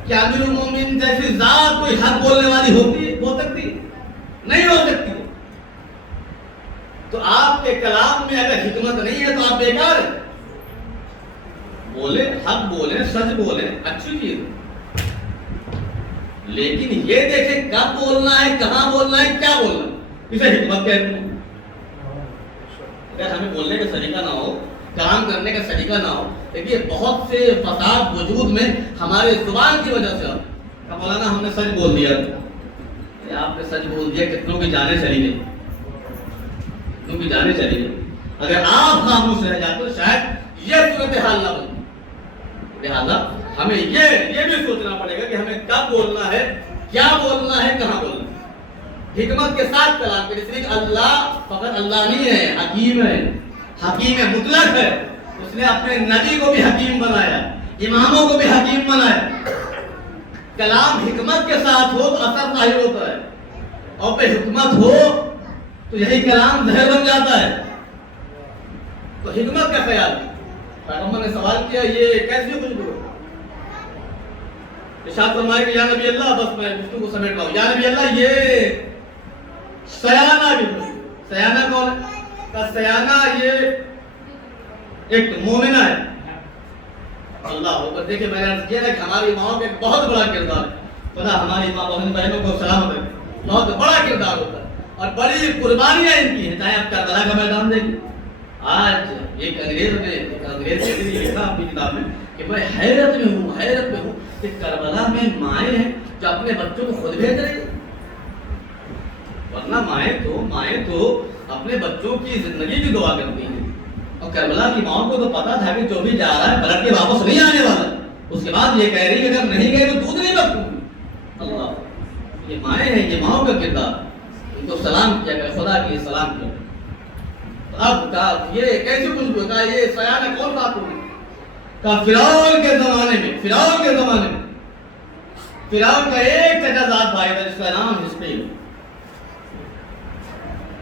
کیا امیر المومنین جیسی ذات کوئی حق بولنے والی ہو سکتی ہے؟ نہیں ہو سکتی ہے. تو آپ کے کلام میں اگر حکمت نہیں ہے تو آپ بیکار ہیں. بولے حق بولیں، سچ بولیں، اچھی چیز ہے، لیکن یہ دیکھیں کب بولنا ہے، کہاں بولنا ہے، کیا بولنا ہے. اسے حکمت کہتے ہیں. اگر ہمیں بولنے کا طریقہ نہ ہو، کام کرنے کا طریقہ نہ ہو، دیکھیے بہت سے فساد وجود میں ہمارے زبان کی وجہ سے. مولانا ہم نے سچ بول دیا، آپ نے سچ بول دیا، کتنوں کی جانیں چلی گئی، کتنوں کی جانیں چلی گئی. اگر آپ خاموش رہ جاتے تو شاید یہ صورتحال نہ بنتی. لہٰذا ہمیں یہ بھی سوچنا پڑے گا کہ ہمیں کب بولنا ہے، کیا بولنا ہے، کہاں بولنا ہے. حکمت کے ساتھ کلام کریں. اس لیے اللہ فقط اللہ نہیں ہے، حکیم ہے، حکیم مطلق ہے. اس نے اپنے نبی کو بھی حکیم بنایا، اماموں کو بھی حکیم بنایا. کلام حکمت کے ساتھ ہو تو اثر ظاہر ہوتا ہے، اور بے حکمت ہو تو یہی کلام زہر بن جاتا ہے. تو حکمت کا خیال. پیغمبر نے سوال کیا یہ کیسی خوشبو؟ ارشاد فرمایا کہ یا نبی اللہ، بس میں گفتگو کو سمیٹ رہا ہوں، یا نبی اللہ یہ سیانہ کی خوشبو. سیانہ کون ہے؟ سیانہ یہ ایک مومنہ ہے. اللہ ہوگا. دیکھیں میں نے عرض کیا ہے کہ ہماری ماں کا ایک بہت بڑا کردار ہے. خدا ہماری ماں بہنوں کو سلامت رکھے. بہت بڑا کردار ہوتا ہے اور بڑی قربانیاں ان کی ہیں. چاہے آپ کربلا کا میدان دیکھیں. آج ایک انگریز نے لکھا اپنی کتاب میں کہ میں حیرت میں ہوں کہ کربلا میں مائیں ہیں جو اپنے بچوں کو خود بھیج رہی ہیں. ورنہ مائیں تو اپنے بچوں کی زندگی کی دعا کرتی ہیں. اور کربلا کی ماں کو تو پتا تھا کہ جو بھی جا رہا ہے پلٹ کے واپس نہیں آنے والا. اس کے بعد یہ کہہ رہی ہے کہ اگر نہیں گئے تو دودھ نہیں بکوں گی. اللہ، یہ مائیں ہیں، یہ ماؤں کا کردار. ان کو سلام کیا کرے، خدا کی سلام کیا. اب یہ کیسی خوشبو کا یہ سیانہ کون بات ہوگی؟ فرعون کے زمانے میں فرعون کا ایک چچا زاد بھائی تھا جس کا نام حزقیل.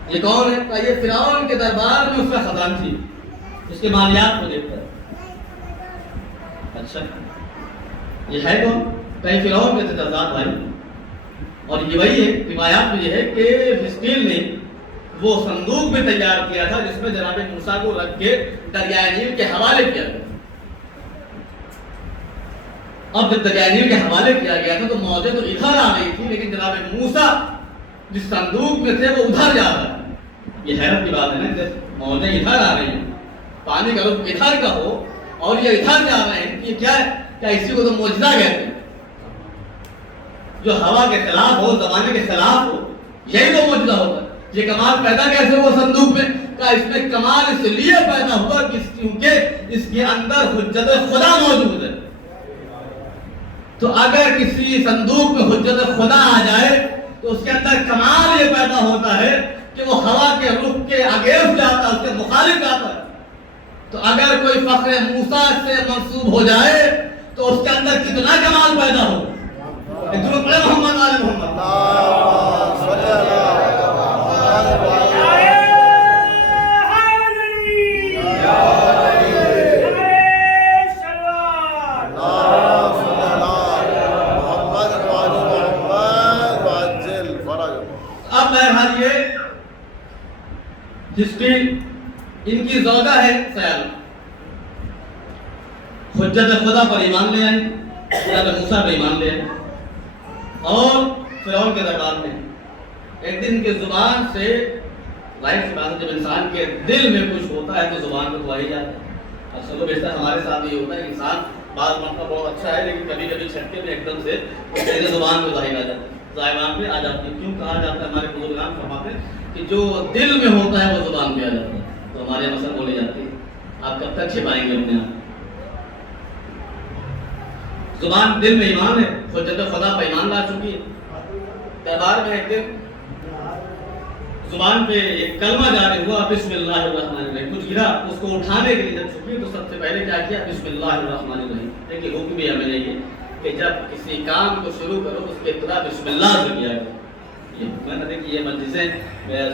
یہ کون ہے؟ یہ فرعون کے دربار میں اس کا خزان تھی، اس کے مالیات کو دیکھتا ہے. اچھا یہ ہے کون؟ کہیں فرعون کے چچا زاد بھائی. اور یہ وہی ہے، روایات میں یہ ہے کہ حزقیل نے وہ صندوق بھی تیار کیا تھا جس میں جناب موسیٰ کو رکھ کے دریائے نیل کے حوالے کیا گیا. اب جب دریائے نیل کے حوالے کیا گیا تھا تو موجیں تو ادھر آ رہی تھی، لیکن جناب موسیٰ جس صندوق میں تھے وہ ادھر جا رہا ہے. یہ حیرت کی بات ہے نا، جب موجیں ادھر آ رہی ہیں، پانی کا رخ ادھر کا ہو اور یہ ادھر جا رہے ہیں، یہ کیا ہے؟ کیا اسی کو تو معجزہ کہتے ہیں؟ جو ہوا کے خلاف ہو، زمانے کے خلاف ہو، یہی تو معجزہ ہوتا ہے. یہ کمال پیدا کیسے ہوا صندوق میں؟ کہا اس میں کمال اس لیے پیدا ہوا کیونکہ اس کے اندر حجت خدا موجود ہے. تو اگر کسی صندوق میں حجت خدا آ جائے تو اس کے اندر کمال یہ پیدا ہوتا ہے کہ وہ ہوا کے رخ کے اگینسٹ جاتا ہے، اس کے مخالف جاتا ہے. تو اگر کوئی فخر موسیٰ سے منسوب ہو جائے تو اس کے اندر کتنا کمال پیدا ہو. محمد آل محمد. اب بہرحال یہ حزقیل ان کی زوجہ ہے سیانہ، حجت خدا پر ایمان لے آئی، حضرت موسیٰ پر ایمان لے آئی. اور فرعون کے دربار میں ایک دن کی زبان سے ظاہر سی بات ہے، جب انسان کے دل میں کچھ ہوتا ہے تو زبان پہ تو آ ہی جاتا ہے. اصل و بیشتر ہمارے ساتھ یہ ہوتا ہے کہ انسان بعض مرتبہ بہت اچھا ہے لیکن کبھی کبھی چھٹکے میں ایک دم سے میرے زبان پہ ظاہر آ جاتا ہے، زبان پہ آ جاتی ہے. کیوں کہا جاتا ہے؟ ہمارے بزرگان فرماتے ہیں کہ جو دل میں ہوتا ہے وہ زبان پہ آ جاتا ہے. تو ہمارے یہاں مثل بولی جاتی ہے، آپ کب تک چھپائیں گے اپنے آپ؟ زبان دل میں ایمان ہے، حجت خدا پر ایمان لا چکی ہے. تہوار میں ایک دن زبان پہ ایک کلمہ جاری ہوا، بسم اللہ الرحمن الرحیم. کچھ گرا، اس کو اٹھانے کے لیے جب چھپی تو سب سے پہلے کیا کیا؟ بسم اللہ الرحمن الرحیم. دیکھیے حکم یہ ہمیں یہ کہ جب کسی کام کو شروع کرو تو اس کے ابتدا بسم اللہ سے کیا کرو. یہ حکم ہے نا. دیکھیے یہ مجلسیں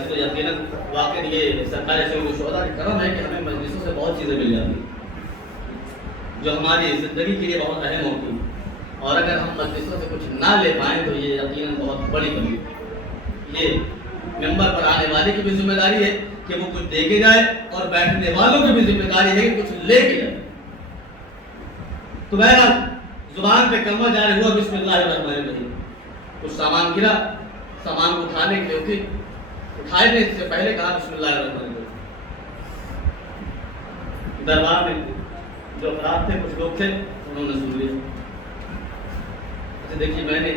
تو یقیناً واقعی یہ سرکار شہداء کا کرم ہے کہ ہمیں مجلسوں سے بہت چیزیں مل جاتی ہیں جو ہماری زندگی کے لیے بہت اہم ہوتی ہیں. اور اگر ہم مجلسوں سے کچھ نہ لے پائیں تو یہ یقیناً بہت بڑی کمی. یہ ممبر پر آنے والے کی بھی ذمہ داری ہے کہ وہ کچھ دے کے جائے اور بیٹھنے والوں کی بھی ذمہ داری ہے کہ کچھ لے کے جائے. تو بہرحال زبان پہ کلمہ جاری ہوا بسم اللہ الرحمن الرحیم. کچھ سامان گرا، سامان کو اٹھانے کے لیے اٹھائے نے اس سے پہلے کہا بسم اللہ الرحمن الرحیم. دربار میں جو افراد تھے کچھ لوگ تھے انہوں نے سن لیا. دیکھیے میں نے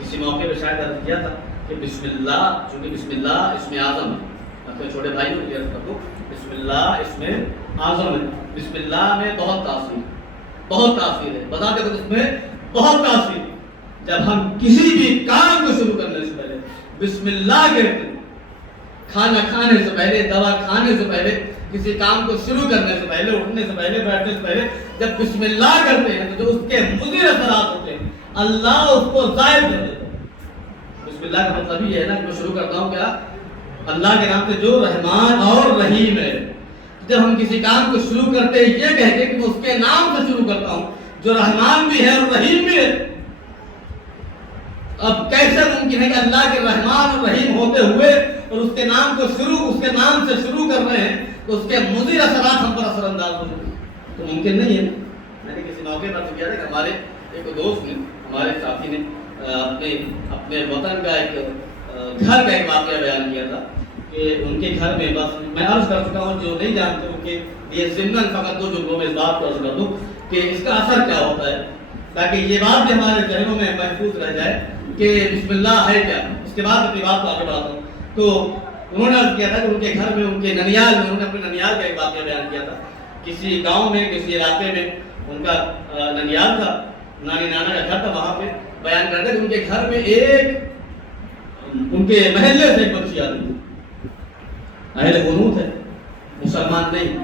کسی موقع پہ شاید عرض کیا تھا کہ بسم اللہ، چونکہ بسم اللہ اسم اعظم ہے، اپنے چھوٹے بھائیوں کو عرض کر دوں بسم اللہ اسم اعظم ہے. بسم اللہ میں بہت تاثیر ہے، بتاتے تو اس میں بہت تاثیر. جب ہم کسی بھی کام کو شروع کرنے سے پہلے بسم اللہ کہتے ہیں، کھانا کھانے سے پہلے، دوا کھانے سے پہلے، کسی کام کو شروع کرنے سے پہلے، اٹھنے سے پہلے، بیٹھنے سے پہلے جب بسم اللہ کرتے ہیں تو جو اس کے مضر اثرات ہوتے ہیں اللہ اس کو ظاہر کر دیتا ہے. بسم اللہ کا مطلب یہ ہے نا کہ میں شروع کرتا ہوں کیا اللہ کے نام سے جو رحمان اور رحیم ہے. جب ہم کسی کام کو شروع کرتے ہیں یہ کہہ کے کہ میں اس کے نام سے شروع کرتا ہوں جو رحمان بھی ہے اور رحیم بھی ہے. اب کیسے ممکن ہے کہ اللہ کے رحمان اور رحیم ہوتے ہوئے اور اس کے نام سے شروع کر رہے ہیں تو اس کے مضر اثرات ہم پر اثر انداز ہو جائیں؟ تو ممکن نہیں ہے. میں نے کسی موقع پر کیا تھا کہ ہمارے ایک دوست نے، ہمارے ساتھی نے اپنے وطن کا ایک گھر کا ایک واقعہ بیان کیا تھا کہ ان کے گھر میں، بس میں عرض کر چکا ہوں جو نہیں جانتے ان کے لیے ضمن فقط دو جملوں میں اس بات کو عرض کر دوں کہ اس کا اثر کیا ہوتا ہے تاکہ یہ بات بھی ہمارے ذہنوں میں محفوظ رہ جائے کہ بسم اللہ ہے کیا. اس کے بعد اپنی بات کو آگے بڑھاتا ہوں. تو انہوں نے عرض کیا تھا کہ ان کے گھر میں، ان کے ننیال میں، انہوں نے اپنے ننیال کا ایک واقعہ بیان کیا تھا. کسی گاؤں میں، کسی علاقے میں ان کا ننیال تھا، نانی نانا کا گھر تھا. وہاں پہ بیان کرتے کہ ان کے گھر میں ان کے محلے سے ایک بچی آتی تھی. اہل قنوت ہے، مسلمان نہیں،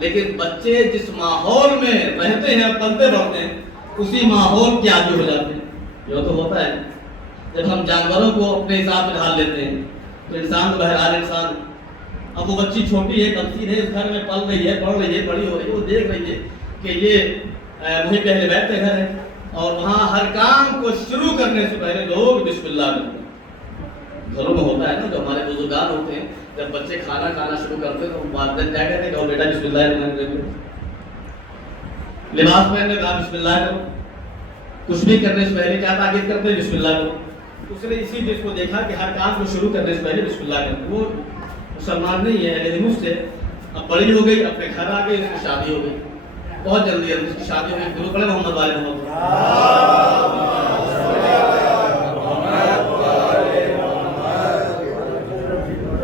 لیکن بچے جس ماحول میں رہتے ہیں پلتے بڑھتے ہیں اسی ماحول کے عادی ہو جاتے ہیں. یہ تو ہوتا ہے جب ہم جانوروں کو اپنے حساب سے ڈھال لیتے ہیں تو انسان تو بہرحال انسان. اب وہ بچی چھوٹی ہے، بچی ہے، اس گھر میں پل رہی ہے، پڑھ رہی ہے، بڑی ہو رہی ہے، وہ دیکھ رہی ہے کہ یہ وہی پہلے بیت کا گھر ہے اور وہاں ہر کام کو شروع کرنے سے پہلے لوگ بسم اللہ کرتے ہیں. گھروں میں ہوتا ہے نا، جو ہمارے بزرگان ہوتے ہیں جب بچے کھانا کھانا شروع کرتے ہیں تو والدین کیا کہتے ہیں کہ بیٹا بسم اللہ الرحمن الرحیم. لباس پہننے کا بسم اللہ کرو، کچھ بھی کرنے سے پہلے کیا تاکید کرتے ہیں بسم اللہ کرو. اس نے اسی چیز کو دیکھا کہ ہر کام کو شروع کرنے سے پہلے بسم اللہ کرتے. وہ مسلمان نہیں ہے، اہل قنوت سے. اب بڑی ہو گئی، اپنے گھر آ گئی، اس کی شادی ہو گئی، بہت جلدی اس کی شادی ہو گئی. گرو پڑے محمد والے محمد.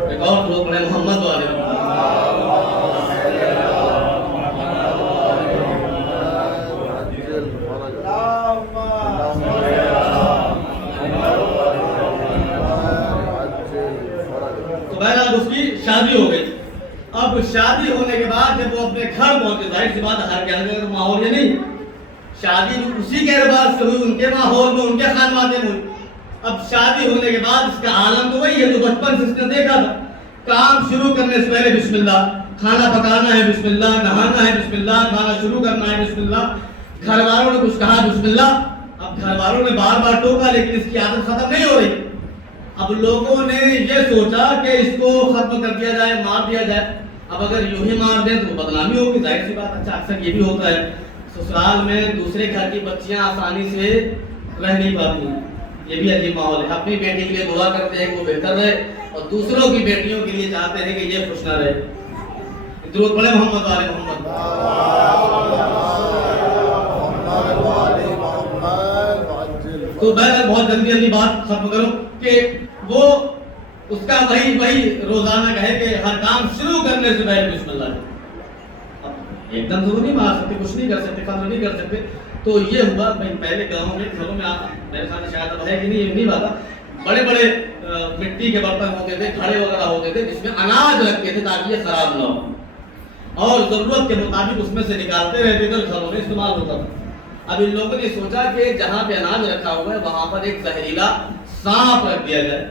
ایک اور گرو پڑے محمد والے. تو بہرحال اس کی شادی ہو گئی. اب شادی ہونے کے بعد جب وہ اپنے گھر پہنچے، ظاہر سی بات ہر گھر کا ماحول یہ نہیں، شادی اسی کے اعتبار سے ہوئی، ان کے ماحول میں، ان کے خاندان میں ہوئی. اب شادی ہونے کے بعد اس کا عالم تو وہی ہے جو بچپن سے اس نے دیکھا تھا. کام شروع کرنے سے پہلے بسم اللہ، کھانا پکانا ہے بسم اللہ، نہانا ہے بسم اللہ، کھانا شروع کرنا ہے بسم اللہ. گھر والوں نے کچھ کہا بسم اللہ. اب گھر والوں نے بار بار ٹوکا لیکن اس کی عادت ختم نہیں ہو رہی. اب لوگوں نے یہ سوچا کہ اس کو ختم کر دیا جائے، مار دیا جائے. اب اگر یوں ہی مار دیں تو بدنامی ہوگی، ظاہر سی بات. اچھا اکثر یہ بھی ہوتا ہے سسرال میں دوسرے گھر کی بچیاں آسانی سے رہ نہیں پاتی، یہ بھی عجیب ماحول ہے. اپنی بیٹی کے لیے دعا کرتے ہیں کہ وہ بہتر رہے اور دوسروں کی بیٹیوں کے لیے چاہتے ہیں کہ یہ خوش نہ رہے. درود پڑھے محمد والے محمد. تو بہرحال بہت جلدی جلدی بات ختم کرو کہ وہ اس کا وہی روزانہ کہے کہ ہر کام شروع کرنے سے پہلے بسم اللہ. اب ایک دم تو نہیں مار سکتے، کچھ نہیں کر سکتے، ختم نہیں کر سکتے. تو یہ ہوا پہلے گاؤں میں، گھروں میں میرے خیال شاید اب ہے کہ نہیں بات، بڑے بڑے مٹی کے برتن ہوتے تھے، گھڑے وغیرہ ہوتے تھے جس میں اناج رکھتے تھے تاکہ یہ خراب نہ ہو اور ضرورت کے مطابق اس میں سے نکالتے رہتے تھے، گھروں میں استعمال ہوتا تھا. اب ان لوگوں نے سوچا کہ جہاں پہ اناج رکھا ہوا ہے وہاں پر ایک زہریلا سانپ رکھ دیا جائے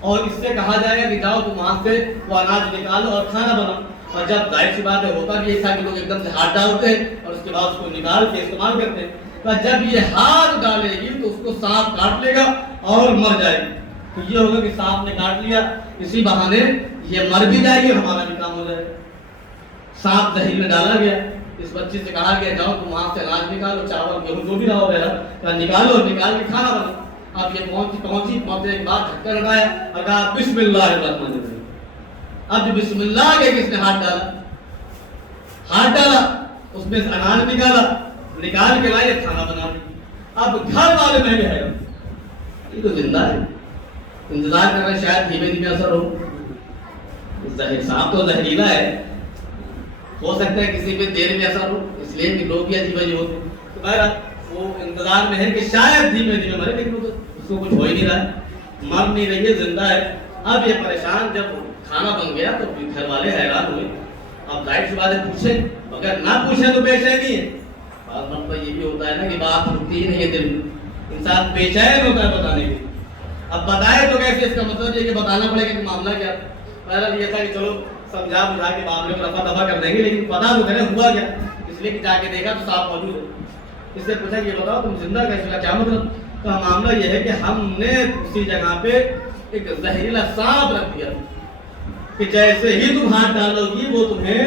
اور اس سے کہا جائے گا کہ جاؤ تم وہاں سے وہ اناج نکالو اور کھانا بناؤ. اور جب ظاہر سی بات ہے ہوتا بھی ایسا کہ لوگ ایک دم سے ہاتھ ڈالتے ہیں اور اس کے بعد اس کو نکال کے استعمال کرتے ہیں. تو جب یہ ہاتھ ڈالے گی تو اس کو سانپ کاٹ لے گا اور مر جائے گی. تو یہ ہوگا کہ سانپ نے کاٹ لیا، اسی بہانے یہ مر بھی جائے گی اور ہمارا بھی کام ہو جائے گا۔ سانپ زہر میں ڈالا گیا، اس بچے سے کہا گیا جاؤ تم وہاں سے اناج نکالو، چاول گیہوں جو بھی رہا ہوگا نکالو اور نکال کے کھانا بناؤ۔ اب یہ پہنچنے کے بعد ڈھکن ہٹایا اور کہا بسم اللہ الرحمن الرحیم۔ اب جو بسم اللہ کے کس نے ہاتھ ڈالا اس میں سے اناج نکالا، نکال کے لائے کھانا بنا دیا۔ اب گھر والے میں بھی ہے یہ تو زندہ ہے، انتظار کر رہے شاید دھیمے دھیمے اثر ہو۔ سانپ تو زہریلا ہے، ہو سکتا ہے کسی پہ دیر میں اثر ہو، اس لیے کہ لوگ بھی عجیب عجیب ہوتے ہیں۔ تو بہرحال وہ انتظار میں ہے کہ شاید دھیمے دھیمے مرے، لیکن اس کو کچھ ہو ہی نہیں رہا ہے، مر نہیں رہی ہے، زندہ ہے۔ اب یہ پریشان، جب کھانا بن گیا تو گھر والے حیران ہوئے۔ اب ظاہر سی بات ہے پوچھیں، اگر نہ پوچھیں تو بے چینی ہے۔ بعض مرتبہ یہ بھی ہوتا ہے نا کہ بات رکتی ہی نہیں ہے دل میں، انسان بے چین ہوتا ہے بتانے کے لیے۔ اب بتائے تو کیسے، اس کا مطلب یہ کہ بتانا پڑے گا کہ معاملہ کیا۔ بہرحال یہ تھا کہ چلو سمجھا بجھا کے معاملے کو رفع دفع کر دیں گے، لیکن پتا تو کریں ہوا کیا، اس لیے کہ جا کے دیکھا تو صاحب موجود ہے۔ اس سے پوچھا کہ یہ بتاؤ تم زندہ کیسے ہوا، کیا مطلب؟ تو معاملہ یہ ہے کہ ہم نے اسی جگہ پہ ایک زہریلا سانپ رکھ دیا کہ جیسے ہی تم ہاتھ ڈالو گی وہ تمہیں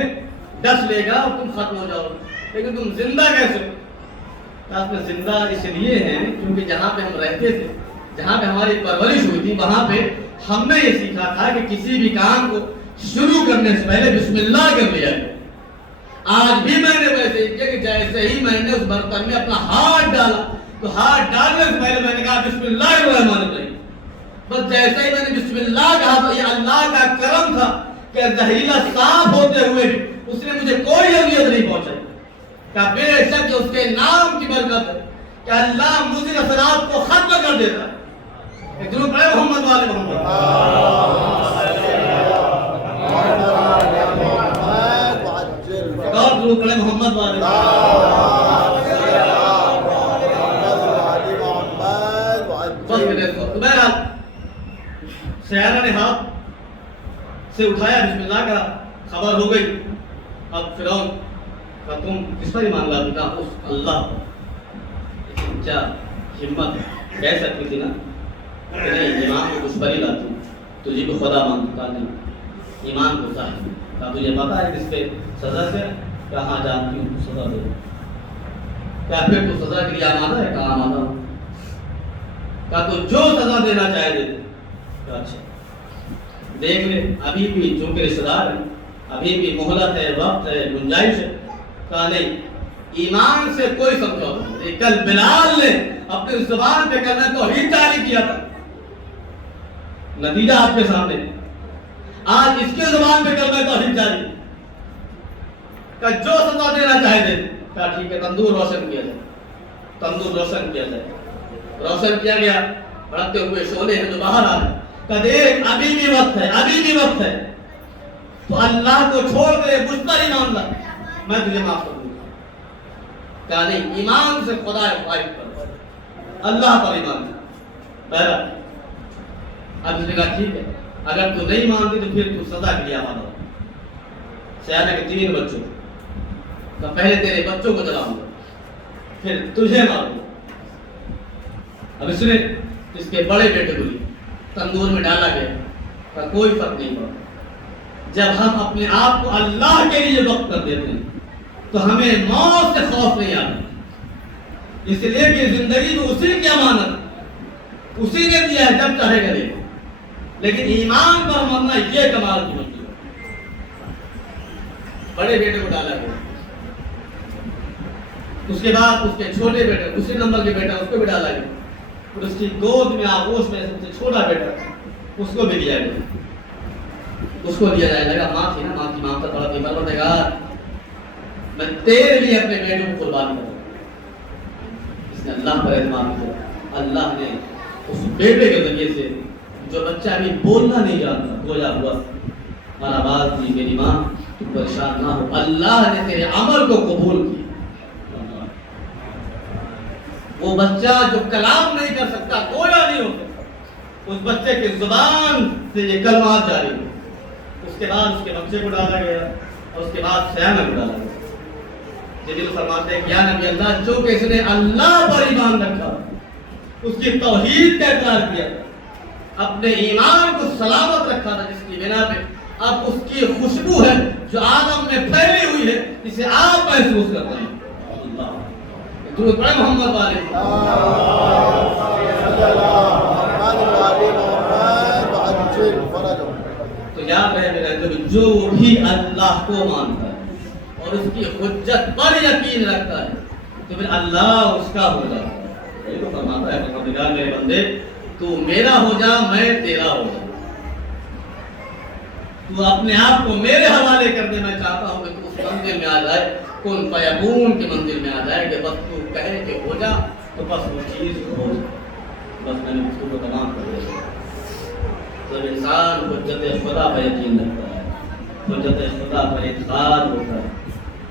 ڈس لے گا اور تم ختم ہو جاؤ گے، لیکن تم زندہ کیسے ہو؟ آپ میں زندہ اس لیے ہیں کیونکہ جہاں پہ ہم رہتے تھے، جہاں پہ ہماری پرورش ہوئی تھی، وہاں پہ ہم نے یہ سیکھا تھا کہ کسی بھی کام کو شروع کرنے سے پہلے بسم اللہ کر لیا ہے۔ آج بھی میں نے ویسے ہی کیا کہ جیسے ہی میں نے اس برتن میں اپنا ہاتھ ڈالا تو ہاتھ ڈالنے سے پہلے میں نے کہا بسم اللہ الرحمن الرحیم۔ بس جیسے ہی میں نے بسم اللہ کہا تو یہ اللہ کا کرم تھا کہ زہریلا سانپ ہوتے ہوئے بھی اس نے مجھے کوئی اذیت نہیں پہنچائی۔ کہ بے شک اس کے نام کی برکت ہے کہ اللہ مضر اثرات کو ختم کر دیتا ہے۔ درود پڑھیں محمد والے محمد۔ اور درود پڑھیں محمد والے محمد۔ بہرحال سیارہ نے ہاتھ سے اٹھایا، بسم اللہ کا خبر ہو گئی۔ اب فرعون کا تم کس پر ایمان لاتے؟ کہا اس اللہ پر۔ کیا ہمت کہہ سکتی تھی نا کہ نہیں ایمان کو کچھ پر ہی لاتی ہوں، تجھے کو خدا مانتا۔ کہا نہیں، ایمان کو ظاہر۔ کہا تجھے پتا ہے کس پہ سزا سے؟ کہا ہاں جانتی ہوں، سزا دے۔ کیا پھر تو سزا کے لیے آمادہ ہے؟ کہا آمادہ ہوں۔ کہا تو جو سزا دینا چاہے دے دے۔ کہا اچھا دیکھ لے، ابھی بھی چونکہ رشتہ دار ہیں، ابھی بھی مہلت ہے، وقت ہے، گنجائش ہے۔ کہا نہیں، ایمان سے کوئی سمجھوتا نہیں۔ کل بلال نے اپنی زبان پہ کلمہ توحید جاری کیا تھا، نتیجہ آپ کے سامنے۔ آج اس کی زبان پہ کلمہ توحید جاری، کہ جو سزا دینا چاہے دے۔ کہا ٹھیک ہے، تندور روشن کیا جائے۔ تندور روشن کیا جائے، روشن کیا گیا، بڑھتے ہوئے شعلے ہیں جو باہر آ رہے ہیں۔ کہ دیکھ ابھی بھی وقت ہے، ابھی بھی وقت ہے، تو اللہ کو چھوڑ دے، مجھ پر ایمان لا، میں تجھے معاف کر دوں گا۔ کہا نہیں، ایمان سے خدا واحد پر، اللہ پر ایمان۔ پہلا اب اس نے کہا ٹھیک ہے، اگر تو نہیں مانتی تو پھر تو سزا کے لیے آمادہ ہو۔ سیادہ کے 3 بچوں، کہ پہلے تیرے بچوں کو جلاؤں گا، پھر تجھے ماروں گا۔ اب اس نے اس کے بڑے بیٹے کو لیا، تندور میں ڈالا گیا، کہ کوئی فرق نہیں پڑتا۔ جب ہم اپنے آپ کو اللہ کے لیے وقف کر دیتے ہیں تو ہمیں موت سے خوف نہیں آتا، اس لیے کہ زندگی میں اسی کی امانت اسی نے دیا ہے، جب چاہے کرے۔ لیکن ایمان پر مرنا یہ کمال کی ہوتی ہے۔ بڑے بیٹے کو ڈالا گیا، اس کے بعد اس کے چھوٹے بیٹے، اسی نمبر کے بیٹا، اس کو بھی ڈالا گیا، اور اس کی گود میں آغوش میں سب سے چھوٹا بیٹا اس کو بھی دیا گیا۔ اس کو دیا جائے لگا، ماں تھی نا، ماں کی مامتا پڑا تھی، پروردگار میں تیرے لیے اپنے بیٹے کو قربان کروں۔ اس نے اللہ پر اعتماد کیا، اللہ نے اس بیٹے کے ذریعے سے جو بچہ ابھی بولنا نہیں جانتا گویا ہوا، مانا باز دی میری ماں تو پریشان نہ ہو، اللہ نے تیرے عمل کو قبول کیا۔ وہ بچہ جو کلام نہیں کر سکتا، گویا نہیں ہو سکتا، اس بچے کی زبان سے یہ کلمات جاری ہوئے۔ اس کے بعد اس کے بچے کو ڈالا گیا، اور اس کے بعد سیانہ کو ڈالا گیا۔ جبریل فرماتے ہیں کہ یا نبی اللہ، جو کہ اس نے اللہ پر ایمان رکھا، اس کی توحید کا اقرار کیا، اپنے ایمان کو سلامت رکھا تھا، جس کی بنا پہ اب اس کی خوشبو ہے جو آدم میں پھیلی ہوئی ہے، اسے آپ محسوس کرتے ہیں۔ درود پڑھیں محمد والے۔ تو یاد رہے میرے عزیز، جو بھی اللہ کو مانتا ہے اور اس کی حجت پر یقین رکھتا ہے تو پھر اللہ اس کا ہو جاتا ہے۔ یہ تو فرماتا ہے پروردگار میرے بندے تو میرا ہو جا، میں تیرا ہو جا۔ تو اپنے آپ کو میرے حوالے کر دے، میں چاہتا ہوں کہ تو اس منزل میں آ جائے، کن فیکون کی منزل میں آ جائے کہ بس تو کہے کہ ہو جا تو بس وہ چیز ہو جائے۔ بس میں نے اس کو تمام کر دیا۔ جب انسان حجت خدا پر یقین رکھتا ہے، حجت خدا پر اعتقاد ہوتا ہے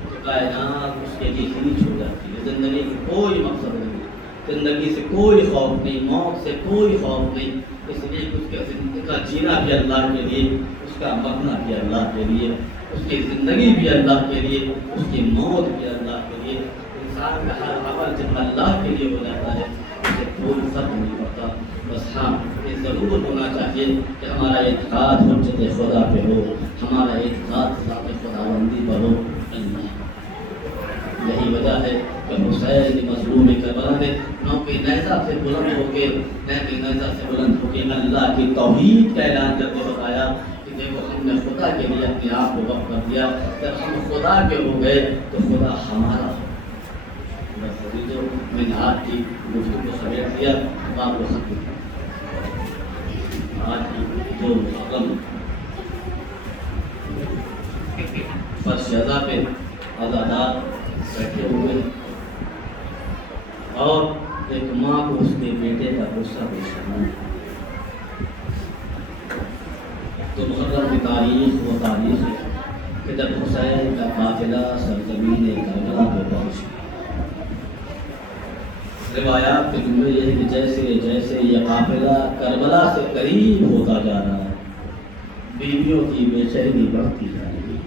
تو کائنات اس کے لیے خلیج ہو جاتی ہے۔ زندگی کی کوئی مقصد نہیں، زندگی سے کوئی خوف نہیں، موت سے کوئی خوف نہیں، اس لیے اس کا زندگی کا جینا بھی اللہ کے لیے، اس کا مرنا بھی اللہ کے لیے، اس کی زندگی بھی اللہ کے لیے، اس کی موت بھی اللہ کے لیے۔ انسان کا ہر عمل جب اللہ کے لیے ہو جاتا ہے اسے کوئی فرق نہیں پڑتا۔ بس ہاں یہ ضرور ہونا چاہیے کہ ہمارا اعتقاد حجت خدا پہ ہو، ہمارا اعتقاد ذات خداوندی پر ہو۔ یہی وجہ ہے کہ حسین مظلوم کربلا نے نوک نیزہ سے بلند ہو کے اللہ کی توحید کا اعلان کرتے بتایا کہ دیکھو ہم نے خدا کے لیے اپنے آپ کو وقف کر دیا، جب ہم خدا کے ہو گئے تو خدا ہمارا ہو۔ جو میں نے آج کی گفتگو کو سمیٹ دیا، بات کو ختم کیا۔ آج کی جو محرم فرش جزا پہ عزادار بیٹھے ہوئے ہیں اور ایک ماں کو اس کے بیٹے کا غصہ پیش کرنا ہے، تو محرم کی تاریخ وہ تاریخ ہے کہ جب حسین کا قافلہ سرزمین کربلا پہ پہنچا۔ روایات کے جملے یہ ہے کہ جیسے جیسے یہ قافلہ کربلا سے قریب ہوتا جا رہا ہے، بیویوں کی بے چینی بڑھتی جا رہی ہے،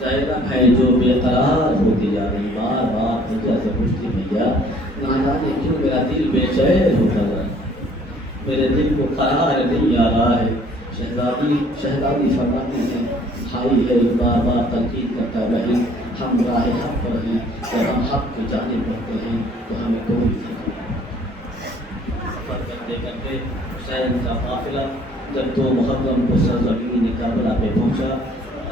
زینب ہے جو بے قرار ہوتی جا رہی، بار بار حجہ سے پوچھتی بھیا نہ جانے کیوں میرا دل بے چین ہوتا جا رہا ہے، میرے دل کو قرار نہیں آ رہا ہے۔ شہزادی فرماتی ہیں بھائی ہے بار بار تنقید کرتا بہن، ہم راہ حق پر ہیں، جب ہم حق کی جانب بڑھتے ہیں تو ہمیں کوئی فکر نہیں۔ سفر کرتے کرتے حسین کا قافلہ جب تو محرم کو سرزمین کربلا پہ پہنچا،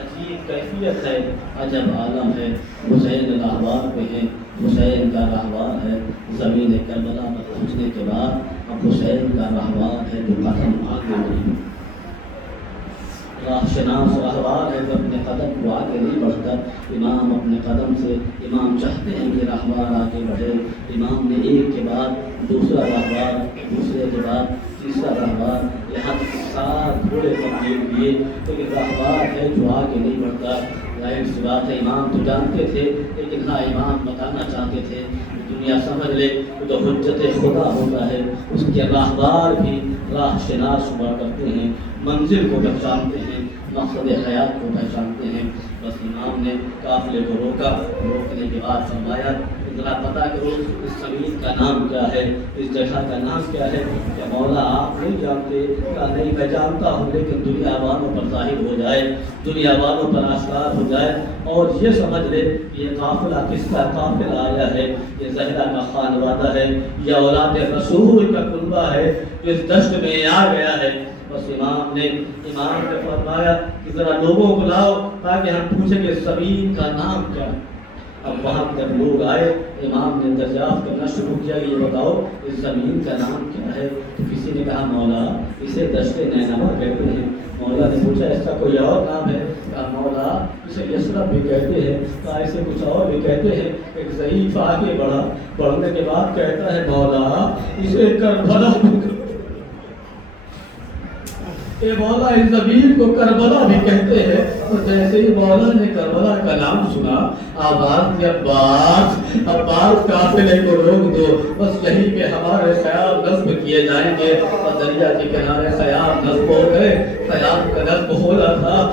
عجیب کیفیت ہے، عجب عالم ہے۔ حسین راہوار پہ ہیں، حسین کا راہوار ہے، زمین کربلا پر پہنچنے کے بعد اب حسین کا راہوار ہے جو قدم آگے نہیں، راہ شناس راہوار ہے جو اپنے قدم کو آگے نہیں بڑھتا۔ امام اپنے قدم سے، امام چاہتے ہیں کہ راہوار آگے بڑھے، امام نے ایک کے بعد دوسرا راہوار، دوسرے کے بعد تیسرا راہوار، یہاں 7 گھوڑے تبدیل کیے، لیکن راہوار ہے جو آگے نہیں بڑھتا۔ ظاہر سی بات ہے امام تو جانتے تھے، لیکن ہاں امام بتانا چاہتے تھے دنیا سمجھ لے تو حجت خدا ہوتا ہے، اس کے راہوار بھی راہ شناس ہوا کرتے ہیں، منزل کو پہچانتے ہیں، مقصد حیات کو پہچانتے ہیں۔ بس امام نے قافلے کو روکا، روکنے کے بعد فرمایا ذرا پتہ کرو اس زمین کا نام کیا ہے، اس جگہ کا نام کیا ہے؟ کہ مولا آپ نہیں جانتے؟ کہا نہیں میں جانتا ہوں، لیکن دنیا والوں پر ظاہر ہو جائے، دنیا والوں پر آشکار ہو جائے اور یہ سمجھ لے کہ یہ قافلہ کس کا قافلہ آیا ہے، یہ زہرا کا خانوادہ ہے یا اولاد رسول کا کنبہ ہے جو اس دشت میں آ گیا ہے۔ بس امام نے فرمایا کہ ذرا لوگوں کو لاؤ تاکہ ہم پوچھیں کہ زمین کا نام کیا ہے۔ اب وہاں جب لوگ آئے امام نے دریافت کرنا شروع کیا، یہ بتاؤ اس زمین کا نام کیا ہے؟ تو کسی نے کہا مولا اسے دشت نینوا کہتے ہیں۔ مولا نے پوچھا اس کا کوئی اور نام ہے؟ کہا مولا اسے یثرب بھی کہتے ہیں۔ کہا اسے کچھ اور بھی کہتے ہیں۔ ایک ضعیف آگے بڑھا، بڑھنے کے بعد کہتا ہے مولا اسے کربلا اے مولا اس زمین کو کربلا بھی کہتے ہیں۔ اور جیسے ہی مولا نے کربلا کا نام سنا آواز دی عباس قافلے کو روک دو، بس یہیں پہ ہمارے خیال نصب کیے جائیں گے۔ اور دریا کے کنارے خیال نصب ہو گئے، خیال کا نصب ہو رہا تھا،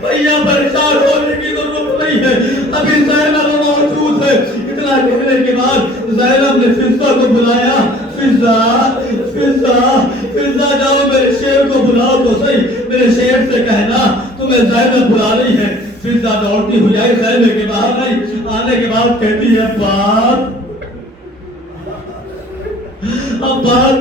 بھیا پریشان ہونے کی ضرورت نہیں ہے، ابھی زینب موجود ہے۔ اتنا کہنے کے بعد زینب نے فضہ کو بلایا، فضہ جاؤ میرے شیر کو بلاؤ تو صحیح، میرے شیر سے کہنا تمہیں زینب بلا رہی ہے۔ فضہ دوڑتی ہوئی آئی، خیمے کے باہر آئی، آنے کے بعد کہتی ہے عباس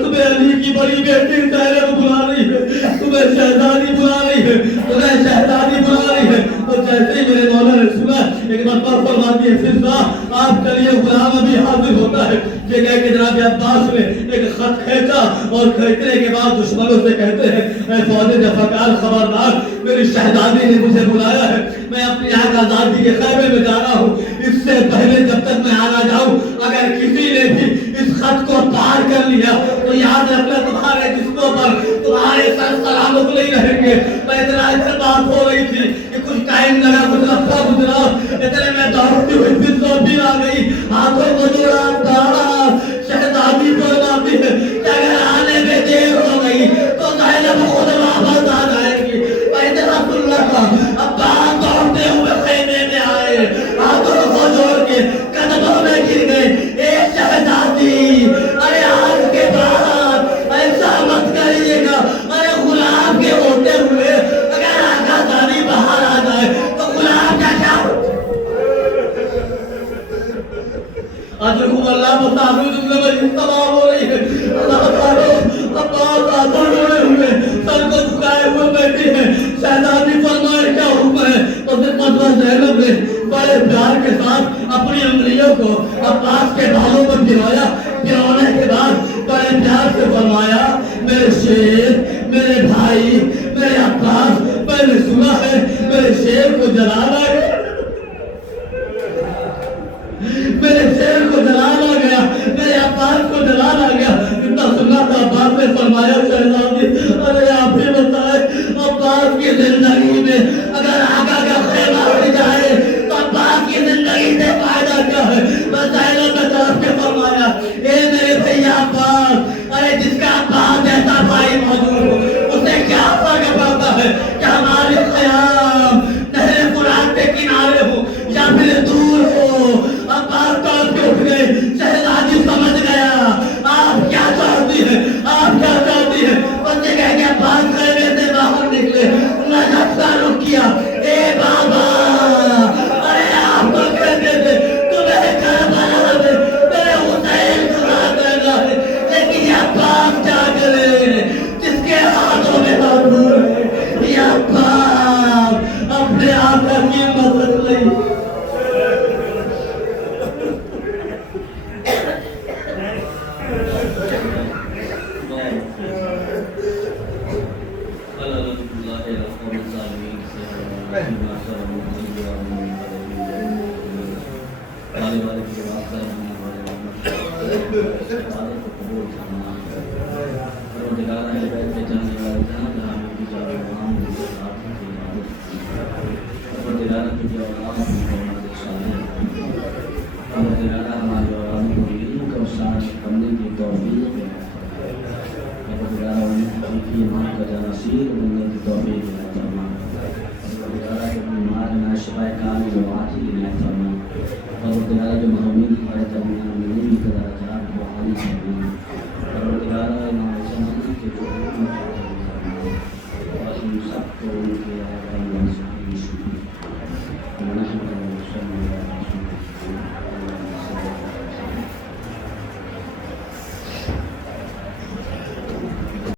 تمہیں علی کی بڑی بیٹی زینب بلا رہی ہے، تمہیں شہزادی بلا رہی ہے، تمہیں شہزادی بلا رہی ہے۔ اور جیسے ہی میرے مولا نے سنا ایک مرتبہ فرماتی ہے فضہ آپ کے لیے غلام ابھی حاضر ہوتا ہے۔ یہ کہہ کے جناب عباس نے ایک خط کھینچا اور کھینچنے کے بعد دشمنوں سے کہتے ہیں اے فوج ذوالفقار خبردار، میری شہزادی نے مجھے بلایا ہے، میں اپنی آگ آزادی کے خیمے میں جا رہا ہوں، اس سے پہلے جب تک میں آ نہ جاؤں اگر کسی نے بھی اس خط کو پار کر لیا تو یاد رکھنا تمہارے جسموں پر تمہارے سر سلامت نہیں رہیں گے۔ میں اتنا بات ہو رہی تھی کہ کچھ ٹائم لگا، کچھ رفتہ گزرا، اتنے میں دوڑتی ہوئی فضہ بھی آ گئی، ہاتھوں کو جوڑا، شہزادی فرماتی ہے کہ اگر آنے میں دیر ہو گئی تو زینب خود واپس آ جائے گی۔ میں اتنا سن رہا تھا، عباس دوڑتے ہوئے خیمے میں آئے، ہاتھوں کو جوڑ کے قدموں میں گر گئے، اے شہزادی ارے آج کے بعد ایسا مت کریے گا، ارے غلام کے ہوتے ہوئے اگر آقا زادی باہر آ جائے تو غلام کا کیا؟ اجرکم اللہ مطابق جملے میں استماع ہو رہی ہے۔ اللہ تعالیٰ عباس آدھر ہوئے ہوئے سر کو جھکائے ہوئے بیٹھی ہے، شہزادی فرمائے کیا حکم ہے؟ تو پھر مطلب زینب نے بڑے پیار کے ساتھ اپنی انگلیوں کو عباس کے بالوں پر گرایا، گرانے کے بعد بڑے پیار سے فرمایا میرے شیر، میرے بھائی، میرے عباس، میں نے سنا ہے میرے شیر کو جلانا ہے، میرے شیر کو جلانا گیا، میرے عباس کو جلانا گیا۔ اتنا سنا تھا عباس نے فرمایا شہزادی ارے آپ ہی بتائے عباس کی زندگی میں اگر آقا کا خیمہ اڑ جائے تو عباس کی زندگی سے فائدہ کیا ہے؟ بس زینب نے طرف کے فرمایا اے میرے بھیا عباس، ارے جس کا عباس جیسا بھائی موجود ہو اسے کیا فرق پڑتا ہے کہ ہمارے خیام نہر فرات کے کنارے ہو یا پھر دور ہو۔ عباس طرف کے اٹھ گئے، شہزادی سمجھ گیا آپ کیا چاہتی ہیں، آپ کیا چاہتی ہیں۔ بس یہ کہہ کے عباس خیمے سے باہر نکلے، نجف کا رخ کیا، اے بابا ارے آپ تو کہتے تھے تمہیں کربلا میں میرے حسین سنا دینا ہے، لیکن یہ عباس کیا کرے جس کے ہاتھوں میں تنور ہے؟ یہ عباس اپنے آقا کی مدد نہیں۔ Thank you.